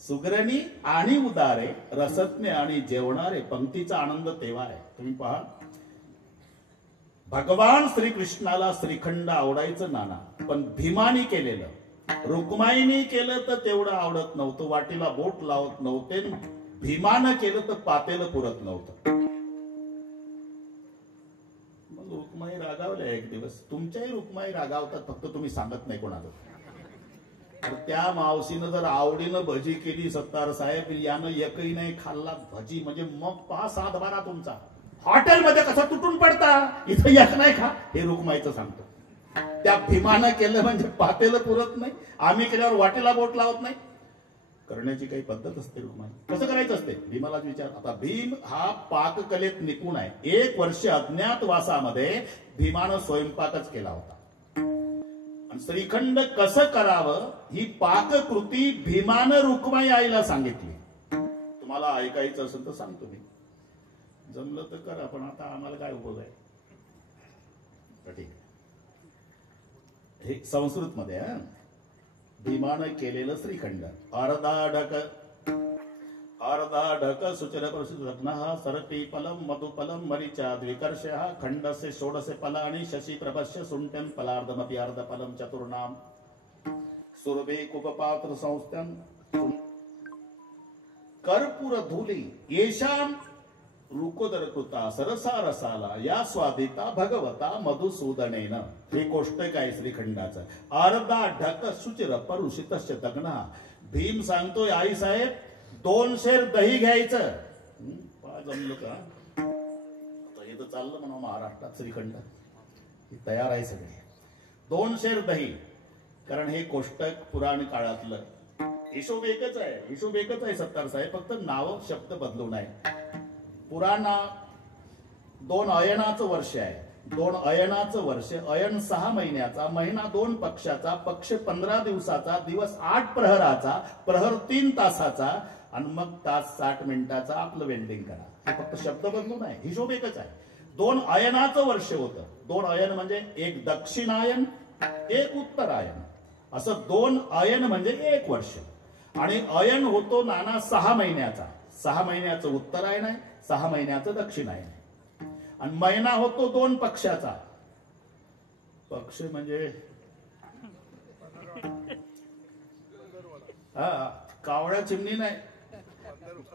सुग्रणी आणि उदारे, रसज्ञ आणि जेवणारे, पंक्तीचा आनंद तेव्हा आहे. तुम्ही पहा, भगवान श्रीकृष्णाला श्रीखंड आवडायचं नाना, पण भीमानी केलेलं, रुक्माईनी केलं तर तेवढं आवडत नव्हतं, वाटीला बोट लावत नव्हते. भीमानं केलं तर पातेलं पुरत नव्हतं. मग रुक्माई रागावल्या एक दिवस. तुमच्याही रुक्माई रागावतात, फक्त तुम्ही सांगत नाही कोणाला. तर त्या मावशीनं जर आवडीनं भजी केली, सत्तार साहेब यानं एकही नाही खाल्ला भजी, म्हणजे मग पहा 7 बारा तुमचा. हॉटेलमध्ये कसं तुटून पडता, इथं एक नाही खा, हे रुक्माईचं सांगतो. त्या भीमानं केलं म्हणजे पातेलं पुरत नाही, आम्ही केल्यावर वाटेला बोट लावत नाही. करण्याची काही पद्धत असते रुक्माई. कसं करायचं असते भीमालाच विचार. आता भीम हा पाककलेत निपुण आहे. 1 वर्ष अज्ञातवासामध्ये भीमानं स्वयंपाकच केला होता. श्रीखंड कसं करावं ही पाककृती भीमानं रुक्माई आईला सांगितली. तुम्हाला ऐकायचं असेल तर सांगतो मी, जमलं तर करा, पण आता आम्हाला काय उपयोग आहे. ठीक आहे, हे संस्कृत मध्ये भीमानं केलेलं श्रीखंड. अर्धा ढक सुचर लग्न सरपी फलम मधुफलम मरीचा द्विकर्ष खंडसे षोडसे फलानि शशी प्रभस्य सुंठ्यम फलार्धमपि अर्ध फलम चतुर्नाम सुरभे कुपपात्र संस्थम कर्पूर धूली येशाम रुकोदर कृता सरसा रसाला या स्वादिता भगवता मधुसूदनेन. हे कोष्टक आहे श्रीखंडाचं. अर्धा ढक सुचिर परुषितस्य दग्न. भीम सांगतोय, आई साहेब 2 शेर दही घ्यायचं. जमलं का, आता हे तर चाललं म्हणा महाराष्ट्रात श्रीखंड तयार आहे सगळे. 2 शेर दही, कारण हे कोष्टक पुराण काळातलं. हिशोब एकच आहे सत्तार साहेब, फक्त नाव शब्द बदलून आहे. पुराण 2 अयनाचं वर्ष आहे. 2 अयनाचं वर्ष, अयन 6 महिन्याचा, महिना 2 पक्षाचा, पक्ष 15 दिवसाचा, दिवस 8 प्रहराचा, प्रहर 3 तासाचा, आणि मग तास 60 मिनिटाचा. आपलं वेल्डिंग करा. हे फक्त शब्द बदलून आहे, हिशोब एकच आहे. 2 अयनाचं वर्ष होतं. 2 अयन म्हणजे एक दक्षिणायन, एक उत्तरायन, असं 2 अयन म्हणजे 1 वर्ष. आणि अयन होतो नाना 6 महिन्याचा. 6 महिन्याचं उत्तरायण आहे, 6 महिन्याचं दक्षिणायन आहे. आणि महिना होतो 2 पक्षाचा. पक्ष म्हणजे कावळ्या चिमणी नाही,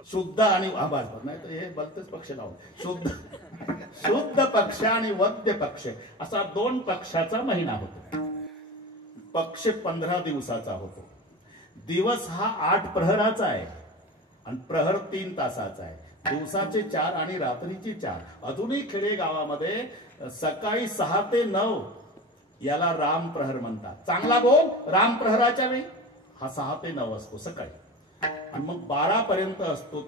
शुद्ध आणि आभास नाही तर हे भलतेच पक्ष लावून शुद्ध पक्ष आणि वद्य पक्ष असा 2 पक्षाचा महिना होतो. पक्ष 15 दिवसाचा होतो. दिवस हा 8 प्रहराचा आहे. आणि प्रहर 3 तासाचा आहे. दिवसाचे 4 आणि रात्रीचे 4. अजूनही खेडेगावामध्ये सकाळी 6 ते 9 याला राम प्रहर म्हणतात. चांगला बोल राम प्रहराच्या वेळी हा 6 ते 9 असतो सकाळी, आणि मग 12 पर्यंत असतो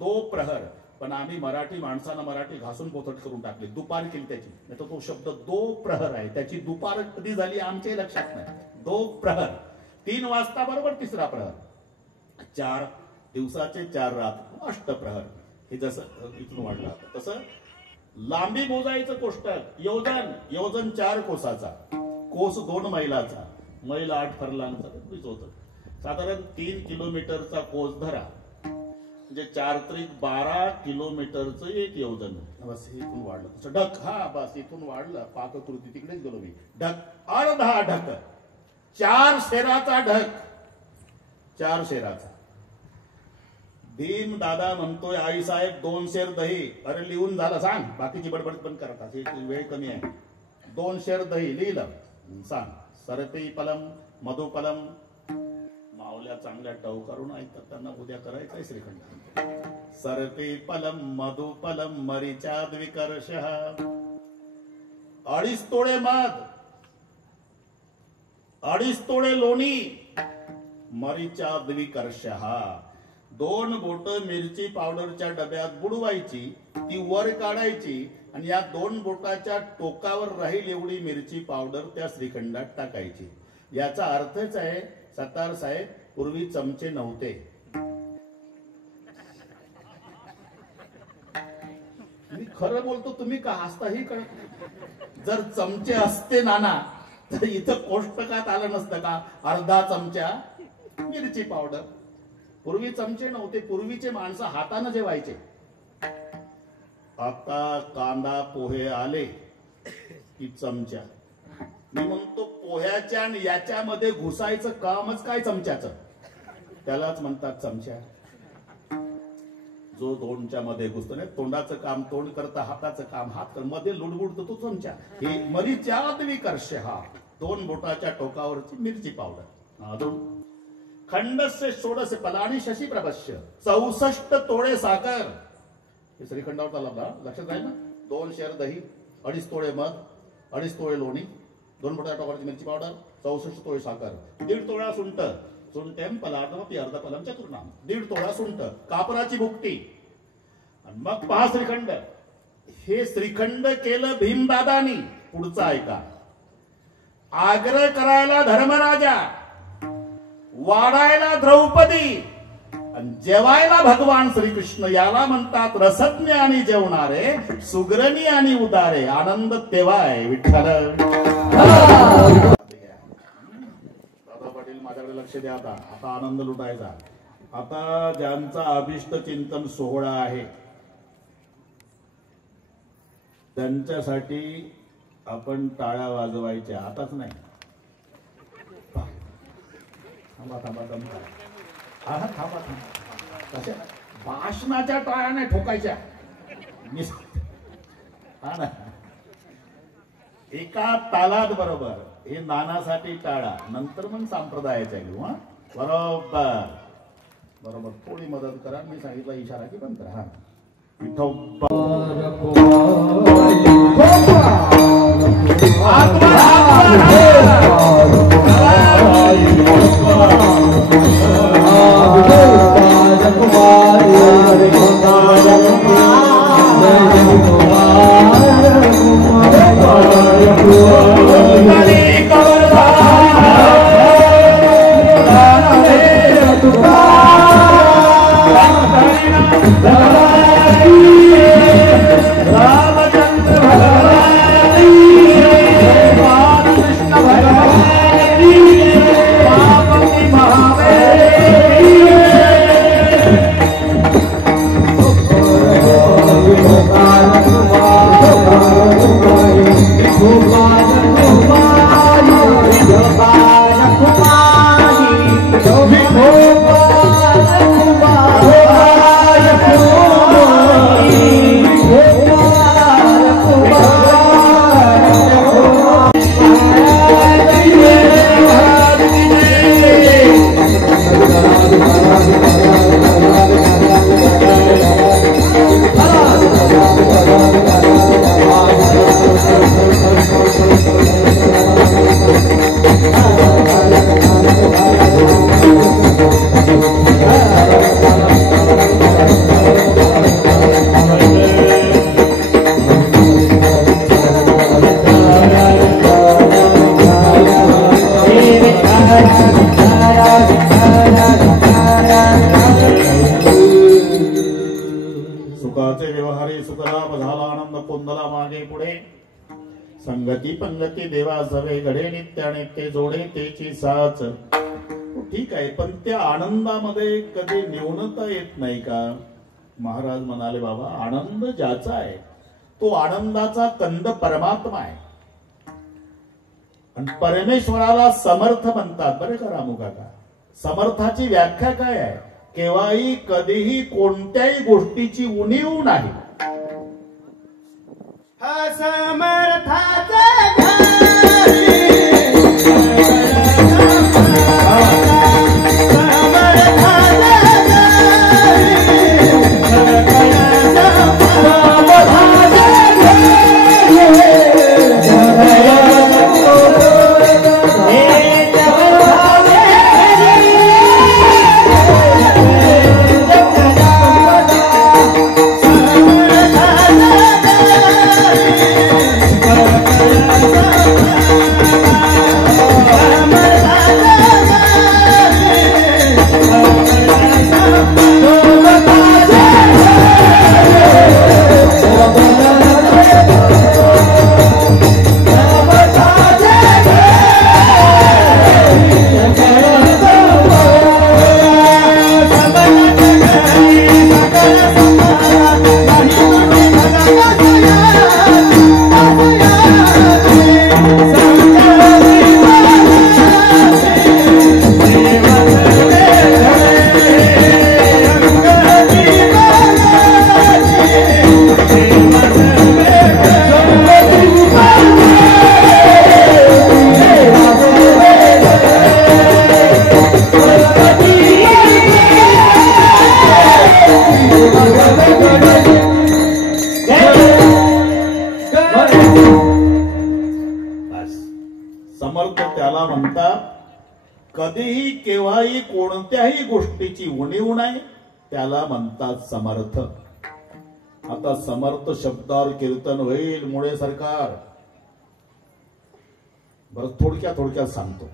तो प्रहर. पण आम्ही मराठी माणसानं मराठी घासून पोथट करून टाकली, दुपार केली त्याची. नाही तर तो शब्द दो प्रहर आहे, त्याची दुपार कधी झाली आमच्या लक्षात नाही. दो प्रहर 3 वाजता बरोबर तिसरा प्रहर, 4 दिवसाचे 4 रात अष्टप्रहर. हे जसं इथून वाढलं तसं लांबी मोजायचं कोष्टक. योजन 4 कोसाचा, कोस 2 मैलाचा, मैल 8 फरलांचा होतं. साधारण 3 किलोमीटरचा कोस धरा, म्हणजे 4 त्रिक 12 किलोमीटरचं 1 योजन. बस इथून वाढलं तसं ढक. हा बस इथून वाढलं, पाककृती तिकडेच गेलो मी. ढक अर्धा ढक, 4 शेराचा ढक, 4 शेराचा. भीम दादा म्हणतोय आई साहेब 2 शेर दही. अरे लिहून झालं सांग, बाकीची बडबड पण करतात, वेळ कमी आहे. 2 शेर दही लिहिलं, सांग. सरपी पलम मधुपलम. मावल्या चांगल्या टव करून ऐकतात, त्यांना उद्या करायचंय श्रीखंड. सरपी पलम मधुपलम मरीचा द्विकर्ष. 2.5 तोळे मध, 2.5 तोळे लोणी, मरीचा द्विकर्ष. 2 बोट मिरची पावडरच्या डब्यात बुडवायची, ती वर काढायची, आणि या 2 बोटाच्या टोकावर राहील एवढी मिरची पावडर त्या श्रीखंडात टाकायची. याचा अर्थच आहे सत्तार साहेब, पूर्वी चमचे नव्हते. मी खरं बोलतो, तुम्ही का हसताही कळत. जर चमचे असते नाना तर इथं कोष्टकात आलं नसतं का अर्धा चमचा मिरची पावडर. पूर्वी चमचे नव्हते, पूर्वीचे माणसं हाताने जेवायचे. आता कांदा पोहे आले की चमचा. मी म्हणतो पोह्याच्या आणि याच्यामध्ये घुसायचं कामच काय चमच्याचं, त्यालाच म्हणतात चमचा. जो 2च्या मध्ये घुसतो नाही, तोंडाचं काम तोंड करता, हाताचं काम हात कर, मध्ये लुडबुडतो तो चमचा. हे मरीचा द्विकर्ष. 2 बोटाच्या टोकावरची मिरची पावडर. खंडस्य षोडश फलानी शशी प्रभस्य. 64 तोळे साखर. हे श्रीखंडावर चालला, लक्षात राहील ना. 2 शेर दही, 2.5 तोळे मध, 2.5 तोळे लोणी, 2 बोटाच्या टोकावरची मिरची पावडर, 64 तोळे साखर, 1.5 तोळा सुंठ. सुंठेम पलार्धमपि अर्ध फलम चतुर्णाम. 1.5 तोळा सुंठ, कापराची भुकटी. आणि मग पहा श्रीखंड. हे श्रीखंड केलं भीमदादानी. पुढचा ऐका. आग्रह करायला धर्मराजा, वाढायला द्रौपदी, आणि जेवायला भगवान श्रीकृष्ण. याला म्हणतात रसज्ञ आणि जेवणारे, सुग्रणी आणि उदारे. आनंद तेव्हा आहे विठ्ठल. दादा पाटील माझ्याकडे लक्ष द्या. आता आनंद लुटायचा. आता ज्यांचा अभिष्ट चिंतन सोहळा आहे त्यांच्यासाठी आपण टाळ्या वाजवायच्या. आताच नाही, थांबा थांबा दम करा. थांबा कशा भाषणाच्या टाळ्या नाही ठोकायच्या. हा ना, एका तालात बरोबर. हे नानासाठी टाळा, नंतर मग संप्रदायाच्या घेऊ. बरोबर बरोबर. थोडी मदत करा. मी सांगितलं इशारा की बंद करा. Oh सुखाचे व्यवहारी सुखलाभ झाला आनंद कोंदला मागे पुढे संगती पंगती देवा सवे घडे नित्य नित्य जोडे तेची साच. ठीक आहे, पण त्या आनंदामध्ये कधी न्यूनता येत नाही का? महाराज म्हणाले बाबा आनंद ज्याचा आहे तो आनंदाचा कंद परमात्मा आहे. आणि परमेश्वराला समर्थ म्हणतात बरे का रामू काका. समर्थाची व्याख्या काय आहे? केव्हाही कधीही कोणत्याही गोष्टीची उणीव नाही. समर्थाचा समर्थ त्याला म्हणतात कधीही केव्हाही कोणत्याही गोष्टीची उणीव नाही, त्याला म्हणतात समर्थ. आता समर्थ शब्दावर कीर्तन होईल मुळे सरकार. बरं थोडक्यात सांगतो.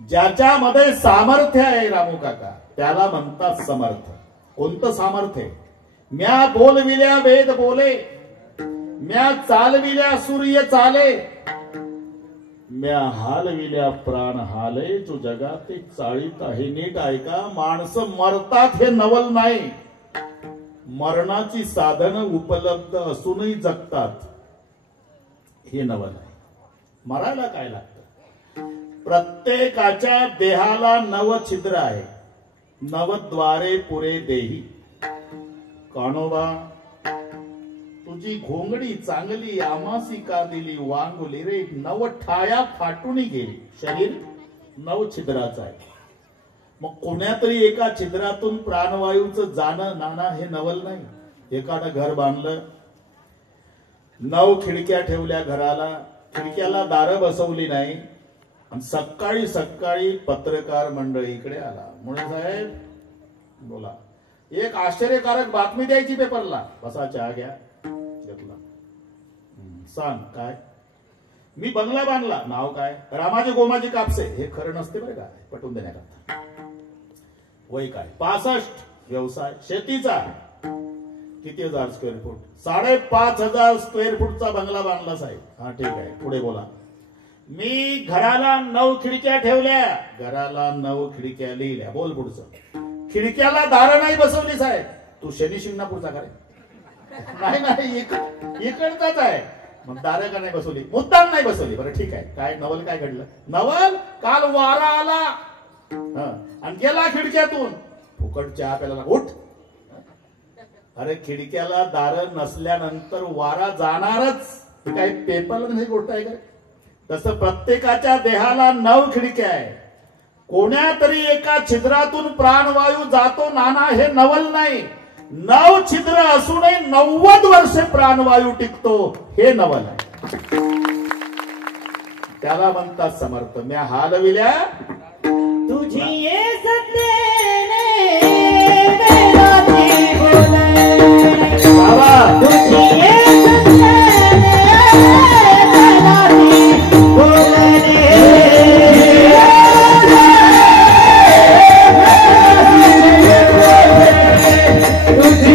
ज्याच्यामध्ये सामर्थ्य आहे रामू काका त्याला म्हणतात समर्थ. कोणतं सामर्थ्य? म्या बोलविल्या वेद बोले, म्या चालविल्या सूर्य चाले, म्या हालविल्या प्राण हाले, जो जगाते चाळीत आहे. नीट ऐका, माणसं मरतात हे नवल नाही, मरणाची साधनं उपलब्ध असूनही जगतात हे नवल आहे. मरायला काय लागतं? प्रत्येकाच्या देहाला नव छिद्र आहे, नवद्वारे पुरे देही. कानोबा तुझी घोंगडी चांगली आमासी का दिली वांगुली रे, नव ठाया फाटून गेली. शरीर नव छिद्राचं आहे. मग कोण्यातरी एका छिद्रातून प्राणवायूचं जाणं नाना हे नवल नाही. एकानं घर बांधलं, 9 खिडक्या ठेवल्या घराला, खिडक्याला दारं बसवली नाही, आणि सकाळी सकाळी पत्रकार मंडळी इकडे आला. मुळे साहेब बोला, एक आश्चर्यकारक बातमी द्यायची पेपरला. बसा चहा घ्या. घेतला. सांग काय? मी बंगला बांधला. नाव काय? रामाजी गोमाजी कापसे. हे खरं नसते बरं का, पटवून देण्याकरता. वय काय? 65. व्यवसाय शेतीचा. किती हजार स्क्वेअर फूट? 5,500 स्क्वेअर फूटचा बंगला बांधला साहेब. हा ठीक आहे, पुढे बोला. मी घराला 9 खिडक्या ठेवल्या. घराला 9 खिडक्या लिहिल्या. बोल पुढचं. खिडक्याला दारं नाही बसवली साहेब. तू शनी शिंगणापूरचा का रे? नाही इकडचाच आहे. मग दारं का नाही बसवली? मुद्दाम नाही बसवली. बरं ठीक आहे. काय नवल काय घडलं? नवल काल वारा आला आणि गेला खिडक्यातून. फुकट चहा प्यायला उठ. अरे खिडक्याला दारं नसल्यानंतर वारा जाणारच. काही पेपरला नाही गोष्ट आहे का? तसं प्रत्येकाच्या देहाला 9 खिडक्या आहे. कोण्यातरी एका छिद्रातून प्राणवायू जातो नाना हे नवल नाही. 9 छिद्र असूनही 90 वर्षे प्राणवायू टिकतो हे नवल आहे. त्याला म्हणतात समर्थ. म्या हालविल्या तुझी ये सत्तेने वेदाची बोले, बाबा तुझी ये सत्तेने वेदाची बोले. तुझी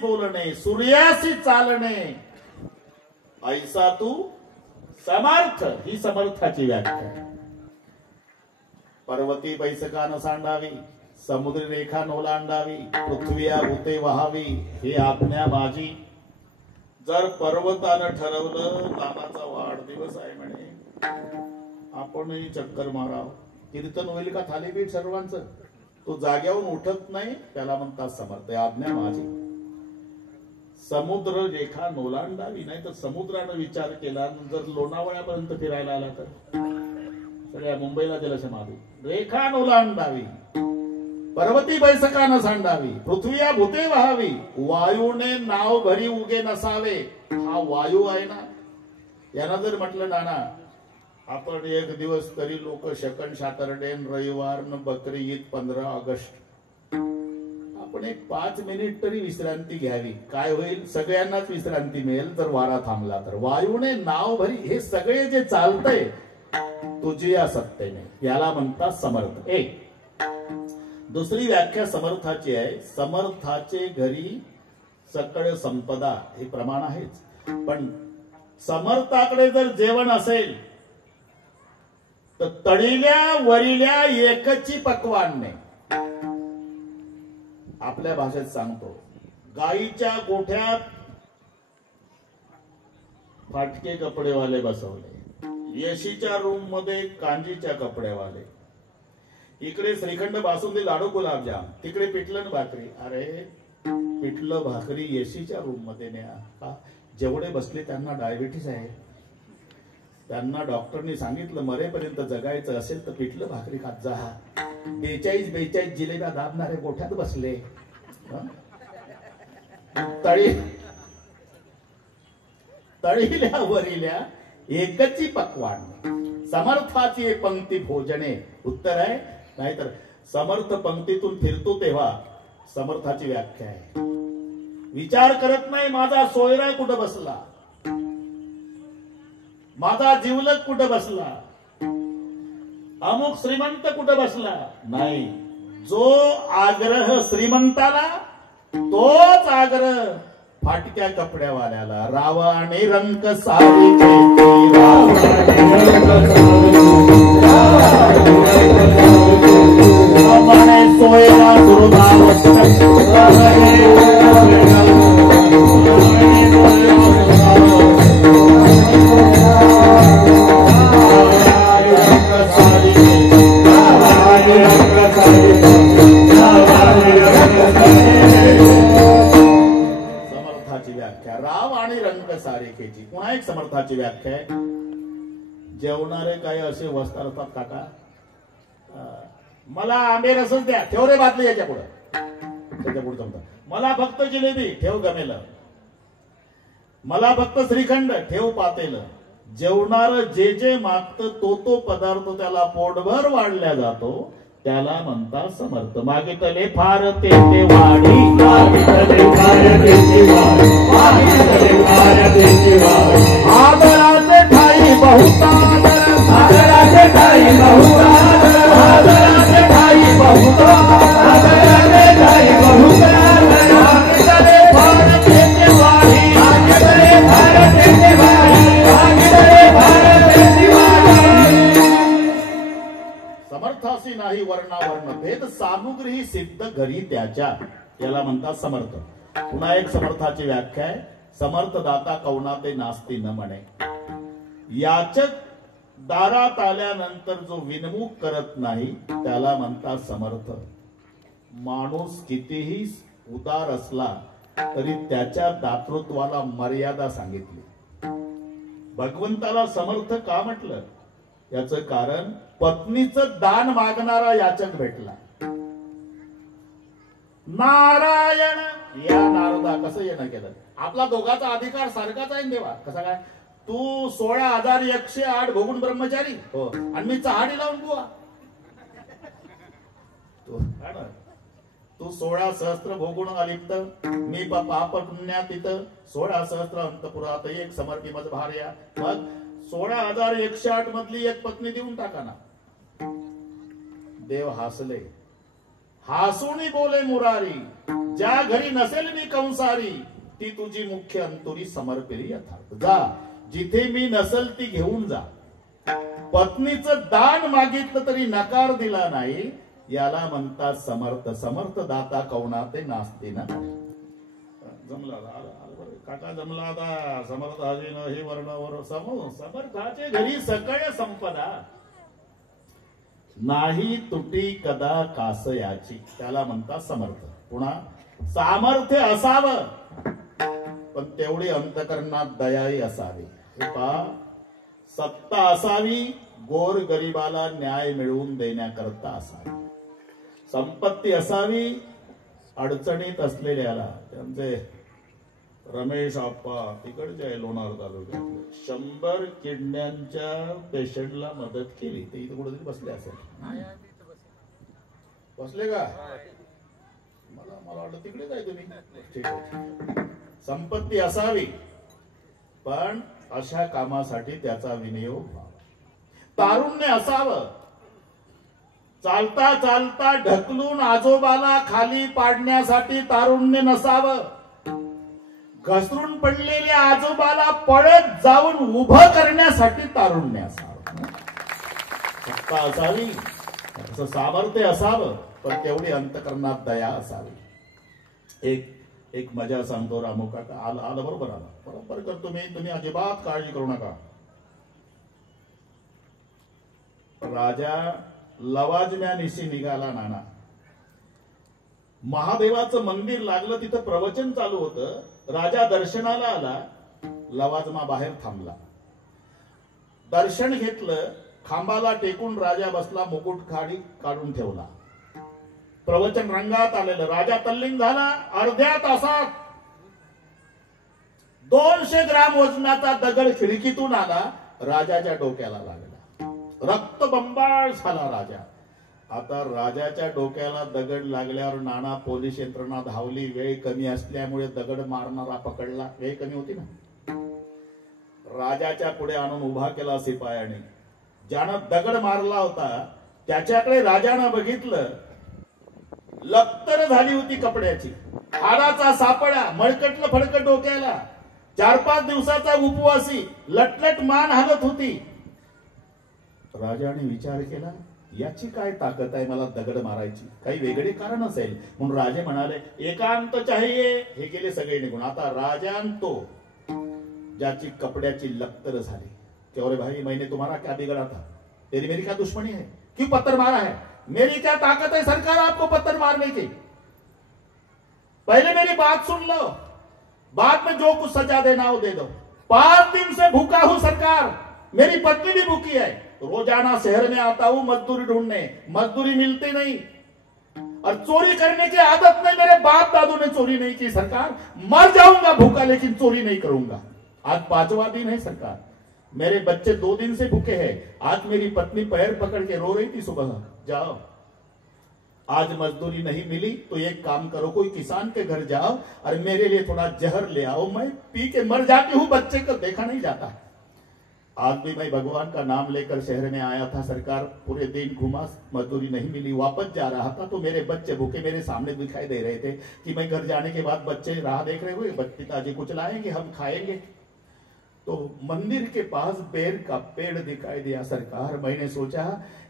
बोलणे सूर्यासी चालणे ऐसा तू समर्थ ही समर्थाची व्याख्या आहे. पर्वती बैसकान सांडावी समुद्री रेखा नोलांडावी पृथ्वीया भूते वहावी ही आज्ञा माझी. जर पर्वतानं ठरवलं नानाचा वाढदिवस आहे म्हणे आपणही चक्कर माराव कीर्तन होईल का थालीपीठ सर्वांचं. तो जाग्यावरून उठत नाही त्याला म्हणतात समर्थ. आज्ञा माझी. समुद्र रेखा नोलांडावी नाही तर समुद्रानं विचार केला जर लोणावळ्यापर्यंत फिरायला आला तर सगळ्या मुंबईला दिलं समाधी. रेखा नोलांडावी पर्वती बैसकानं सांडावी पृथ्वीया भूते वहावी वायूने नाव भरी उगे नसावे. हा वायू आहे ना यानं जर म्हटलं नाना आपण एक दिवस तरी लोक शकन सॅटरडे रविवार न बकरी ईद 15 ऑगस्ट आपण एक 5 मिनिट तरी विश्रांती घ्यावी. काय होईल सगळ्यांनाच विश्रांती मिळेल जर वारा थांबला तर. वायूने नाव भरी हे सगळे जे चालतंय तुझी या सत्तेने याला म्हणतात समर्थ. एक दुसरी व्याख्या समर्थाची आहे. समर्थाचे घरी सकळ संपदा हे प्रमाण आहेच पण समर्थाकडे जर जेवण असेल तर तळील्या वरिल्या एकची पक्वान्ने. आपल्या भाषेत सांगतो गाईच्या गोठ्यात फाटके कपडेवाले बसवले. येशीच्या रूम मध्ये कांजीच्या कपडेवाले. इकडे श्रीखंड बासुंदी लाडू गुलाबजाम तिकडे पिठलं भाकरी. अरे पिठलं भाकरी येशीच्या रूम मध्ये न्या का. जेवढे बसले त्यांना डायबिटीस आहे. त्यांना डॉक्टरनी सांगितलं मरेपर्यंत जगायचं असेल तर पिठलं भाकरी खात जा. 42 जिलेब्या दाबणारे गोठ्यात बसले. तळील्या वरिल्या एकची पक्वान. समर्थाची एक पंक्ती भोजने उत्तर आहे. नाहीतर समर्थ पंक्तीतून फिरतो तेव्हा समर्थाची व्याख्या आहे. विचार करत नाही माझा सोयरा कुठं बसला माझा जिवलक कुठं बसला अमुक श्रीमंत कुठं बसला. नाही जो आग्रह श्रीमंताला तोच आग्रह फाटक्या कपड्यावाल्याला. रावा आणि रंग सारी सोयरा समर्थाची व्याख्या राव आणि रंग सारिकेची. पुन्हा एक समर्थाची व्याख्या आहे. जेवणारे काही असे वस्त्र असतात काका मला आंबे रसच द्या ठेव रे बातली याच्या पुढे त्याच्या पुढे जमतं. मला फक्त जिलेबी ठेव गमेल. मला फक्त श्रीखंड ठेव पातेल. जेवणार जे जे मागतं तो पदार्थ त्याला पोटभर वाढल्या जातो त्याला म्हणतात समर्थ. मागितले फार ते वाढी मागितले फार ते वाढी आदराचे ठाई बहुता आदराचे ठाई बहुता आदराचे ठाई बहुता आदराचे ठाई बहुता मागितले फार ते वाढी मागितले फार ते वाढी मागितले फार ते वाढी. समर्थासी नाही वर्णावर्ण भेद सामुग्री सिद्ध घरी त्याच्या याला म्हणतात समर्थ. पुन्हा एक समर्थाची व्याख्या आहे. समर्थ दाता कवनाते नास्ती न म्हणे. याचक दारात आल्यानंतर जो विनमुख करत नाही त्याला म्हणतात समर्थ. माणूस कितीही उदार असला तरी त्याच्या दातृत्वाला मर्यादा सांगितली. भगवंताला समर्थ का म्हटलं याचं कारण पत्नीचं दान मागणारा याचक भेटला. नारायण या नारदा कसं येणं केलं. आपला दोघाचा अधिकार सारखाच आहे देवा. कसा काय तू 16,108 भोगून ब्रह्मचारी हो आणि मी चहाडी लावून बुवा. तू 16 सहस्त्र भोगून अलिप्त मी पाप पुण्यातीत 16 सहस्त्र अंतपुरात एक समर्पी मज भार्या. मग 16,108 मधली एक पत्नी देऊन टाका ना. देव हसले. हसून बोले मुरारी ज्या घरी नसेल मी कंसारी ती तुझी मुख्य अंतुरी समर्पिली यथार्थ. जा जिथे मी नसल ती घेऊन जा. पत्नीचं दान मागितलं तरी नकार दिला नाही याला म्हणतात समर्थ. समर्थ दाता कवना ते नास्ते ना. जमला काका जमला आता. समर्थ हजीन हे वर्णवर समर्थाचे घरी सकळ संपदा नाही तुटी कदा कासयाची त्याला म्हणतात समर्थ. पुन्हा सामर्थ्य असावं पण तेवढी अंतकरणात दयाही असावी. हे पहा सत्ता असावी गोर गरिबाला न्याय मिळवून देण्याकरता असावी. संपत्ती असावी अडचणीत असलेल्याला. त्यांचे रमेश आप्पा तिकडचे आहे लोणार तालुक्यातले 100 किडण्यांच्या पेशंटला मदत केली. ते इथे कुठेतरी बसले असेल. बसले का? मला वाटलं तिकडेच आहे तुम्ही. ठीक आहे. संपत्ती असावी पण अशा कामासाठी त्याचा विनियोग व्हावा. तारुण्य असावं. चालता चालता ढकलून आजोबाला खाली पाडण्यासाठी तारुण्य नसावं. घसरून पडलेल्या आजोबाला पळत जाऊन उभं करण्यासाठी तारुण्य असावं. सत्ता असावी असं सामर्थ्य असावं पण तेवढी अंतकरणात दया असावी. एक मजा सांगतो. रामू काका आलं बरोबर आला. बरोबर करतो मी. तुम्ही अजिबात काळजी करू नका. राजा लवाजम्यानिशी निघाला नाना. महादेवाचं मंदिर लागलं तिथं प्रवचन चालू होतं. राजा दर्शनाला आला. लवाजमा बाहेर थांबला. दर्शन घेतलं. खांबाला टेकून राजा बसला. मुकुट खाडी काढून ठेवला. प्रवचन रंगात आलेलं. राजा तल्लीन झाला. अर्ध्या तासात 200 ग्राम वजनाचा दगड खिडकीतून आला. राजाच्या डोक्याला लागला. रक्तबंबाळ झाला राजा. आता राजाच्या डोक्याला दगड लागल्यावर नाना पोलीस यंत्रणा धावली. वेळ कमी असल्यामुळे दगड मारणारा पकडला. वेळ कमी होती ना. राजाच्या पुढे आणून उभा केला शिपायाने. ज्यानं दगड मारला होता त्याच्याकडे राजानं बघितलं. लक्तर झाली होती कपड्याची. हाडाचा सापळा. मळकटलं फडकट डोक्याला. 4-5 दिवसाचा उपवासी. लटलट मान हालत होती. राजाने विचार केला याची काय ताकद आहे मला दगड मारायची. काही वेगळे कारण असेल म्हणून राजे म्हणाले एकांत चाहिए. हे गेले सगळे निघून. आता राजांतो ज्याची कपड्याची लक्तर झाली. क्यों रे भाई मैंने तुम्हारा क्या बिगड़ा था. तेरी मेरी क्या दुश्मनी है. क्यों पत्थर मारा है. मेरी क्या ताकत है सरकार आपको पत्थर मारने की. पहले मेरी बात सुन लो. बाद में जो कुछ सजा देना हो दे दो. 5 दिन से भूखा हूं सरकार. मेरी पत्नी भी भूखी है. रोजाना शहर में आता हूं मजदूरी ढूंढने. मजदूरी मिलती नहीं और चोरी करने की आदत नहीं. मेरे बाप दादू ने चोरी नहीं की सरकार. मर जाऊंगा भूखा लेकिन चोरी नहीं करूंगा. आज 5वां दिन है सरकार. मेरे बच्चे 2 दिन से भूखे हैं. आज मेरी पत्नी पैर पकड़ के रो रही थी सुबह. जाओ आज मजदूरी नहीं मिली तो एक काम करो कोई किसान के घर जाओ और मेरे लिए थोड़ा जहर ले आओ. मैं पी के मर जाती हूं. बच्चे को देखा नहीं जाता. आज भी मैं भगवान का नाम लेकर शहर में आया था सरकार. पूरे दिन घुमा मजदूरी नहीं मिली. वापस जा रहा था तो मेरे बच्चे भूखे मेरे सामने दिखाई दे रहे थे कि मैं घर जाने के बाद बच्चे राह देख रहे हुए. पिताजी कुछ लाएंगे हम खाएंगे. तो मंदिर के पास बेर का पेड़ दिखाई दिया सरकार. मैंने सोचा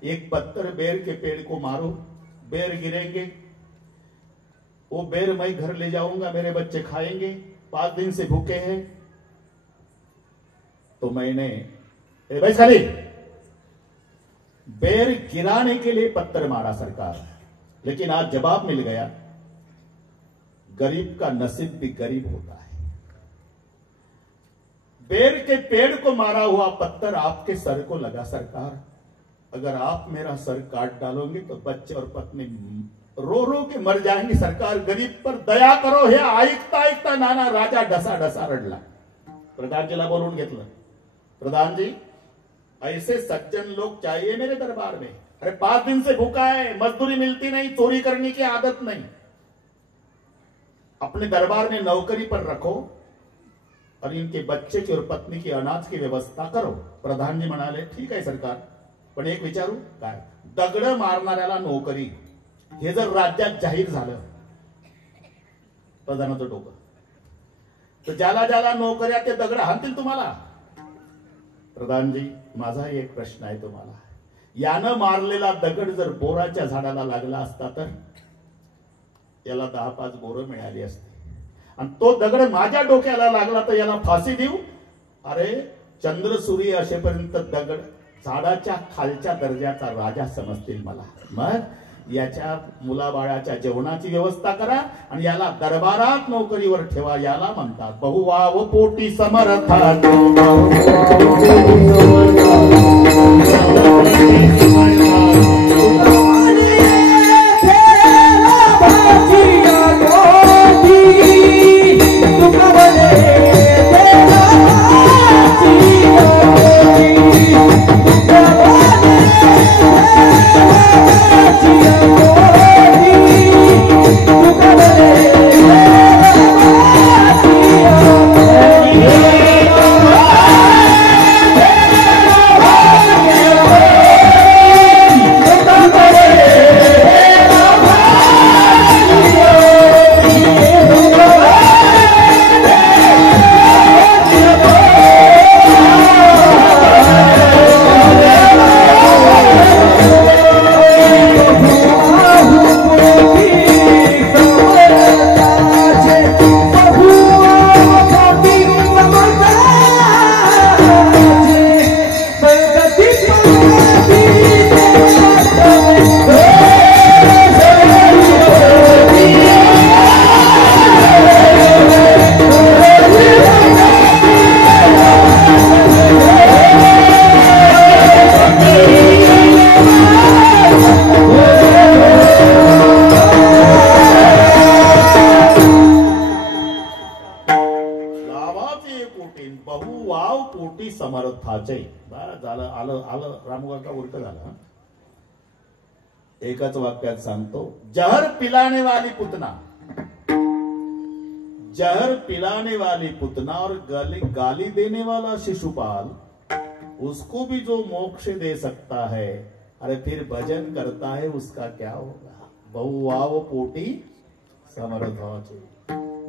एक पत्थर बेर के पेड़ को मारो. बेर गिरेंगे. वो बेर मैं घर ले जाऊंगा. मेरे बच्चे खाएंगे. 5 दिन से भूखे हैं. तो मैंने भाई खाली बेर गिराने के लिए पत्थर मारा सरकार. लेकिन आज जवाब मिल गया. गरीब का नसीब भी गरीब होता है. बेर के पेड़ को मारा हुआ पत्थर आपके सर को लगा सरकार. अगर आप मेरा सर काट डालोगे तो बच्चे और पत्नी रो रो के मर जाएंगे सरकार. गरीब पर दया करो. हे ऐकता ऐकता नाना राजा ढसा ढसा रडला. प्रधानजीला बोलून घेतलं. प्रधान जी ऐसे सज्जन लोग चाहिए मेरे दरबार में. अरे 5 दिन से भूखा है. मजदूरी मिलती नहीं. चोरी करने की आदत नहीं. अपने दरबार में नौकरी पर रखो और इनके बच्चे की और पत्नी की अनाज की व्यवस्था करो. प्रधान जी म्हणाले ठीक आहे सरकार. पण एक विचारू काय. दगड मारणाऱ्याला नोकरी हे जर राज्यात जाहीर झालं प्रधानाचं डोकं. तर ज्याला ज्याला नोकऱ्या ते दगड हाणतील तुम्हाला. प्रधानजी, माझा एक प्रश्न आहे तुम्हाला. यानं मारलेला दगड जर बोराच्या झाडाला लागला असता तर याला 10-5 बोरं मिळाली असती, आणि तो दगड माझ्या डोक्याला लागला तर याला फाशी देऊ? अरे, चंद्र सूर्य असेपर्यंत दगड झाडाच्या खालच्या दर्जाचा राजा समजतील मला. मग याच्या मुलाबाळाच्या जेवणाची व्यवस्था करा आणि याला दरबारात नोकरीवर ठेवा. याला म्हणतात बहुवाव पोटी समर्थ. बहुवाव पोटी समर्थाचे. झालं, आलं आलं रामकाका उलट झालं. एकच वाक्यात सांगतो. जहर पिलाने वाली पुतना, जहर पिलाने वाली पुतना और गाली देने वाला शिशुपाल, उसको भी जो मोक्ष दे सकता है, अरे फिर भजन करता है उसका क्या होगा. बहुवाव पोटी समर्थाचे.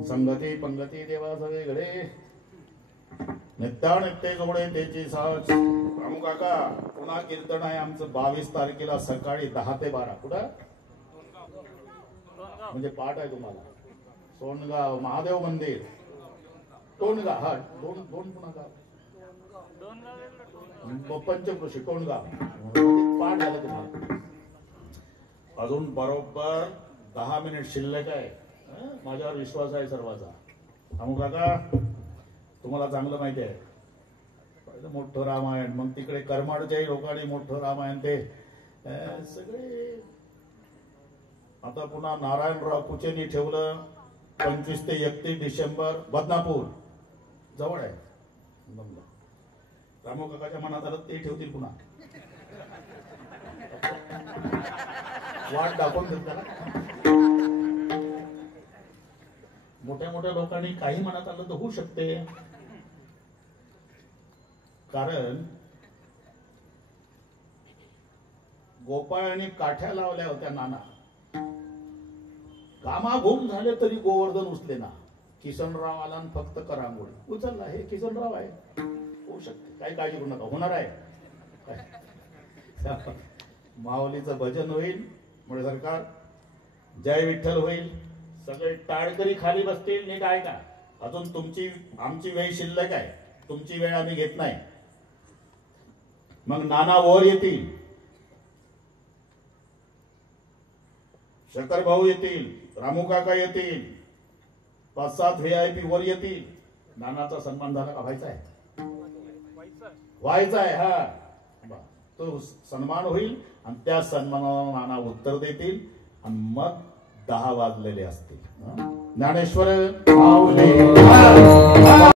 संगती पंगती देवा सगळीकडे नित्यानित्य जोडे त्याची साज. रामू काका, पुन्हा कीर्तन आहे आमचं 22 तारखेला सकाळी 10 ते 12. कुठं म्हणजे पाठ आहे तुम्हाला. सोनगाव महादेव मंदिर, टोणगाव. हा, दोन पुन्हा गाव, पंचकृषी टोणगाव. पाठ झालं तुम्हाला. अजून बरोबर 10 मिनिट शिल्लक आहे. माझ्यावर विश्वास आहे सर्वांचा. रामू काका, तुम्हाला चांगलं माहिती आहे, पहिलं मोठं रामायण, मग तिकडे करमाडच्याही लोकांनी मोठं रामायण ते सगळे. आता पुन्हा नारायणराव कुचेनी ठेवलं 25 ते 31 डिसेंबर, बदनापूर जवळ आहे. रामू काकाच्या मनात आलं ते ठेवतील पुन्हा. वाट दाखवून देत त्याला. मोठ्या मोठ्या लोकांनी काही मनात आलं तर होऊ शकते. कारण गोपाळाने काठ्या लावल्या होत्या नाना. कामाघूम झाले तरी गोवर्धन उचले ना. किसनराव आला आणि फक्त करांगोळी उचलला. हे किसनराव आहे, होऊ शकते, काही काळजी करू नका, होणार आहे. माऊलीचं भजन होईल, मुळे सरकार जय विठ्ठल होईल. सगळे टाळकरी खाली बसतील. नीट आहे का? अजून तुमची आमची वेळ शिल्लक आहे. तुमची वेळ आम्ही घेत नाही. मग नाना वर येतील, शंकर भाऊ येतील, रामू काका येतील, 5-7 VIP वर येतील. नानाचा सन्मान झाला का? व्हायचा आहे, व्हायचा आहे. हा, तो सन्मान होईल आणि त्या सन्मानाला नाना उत्तर देतील आणि मग 10 वाजलेले असतील. ज्ञानेश्वर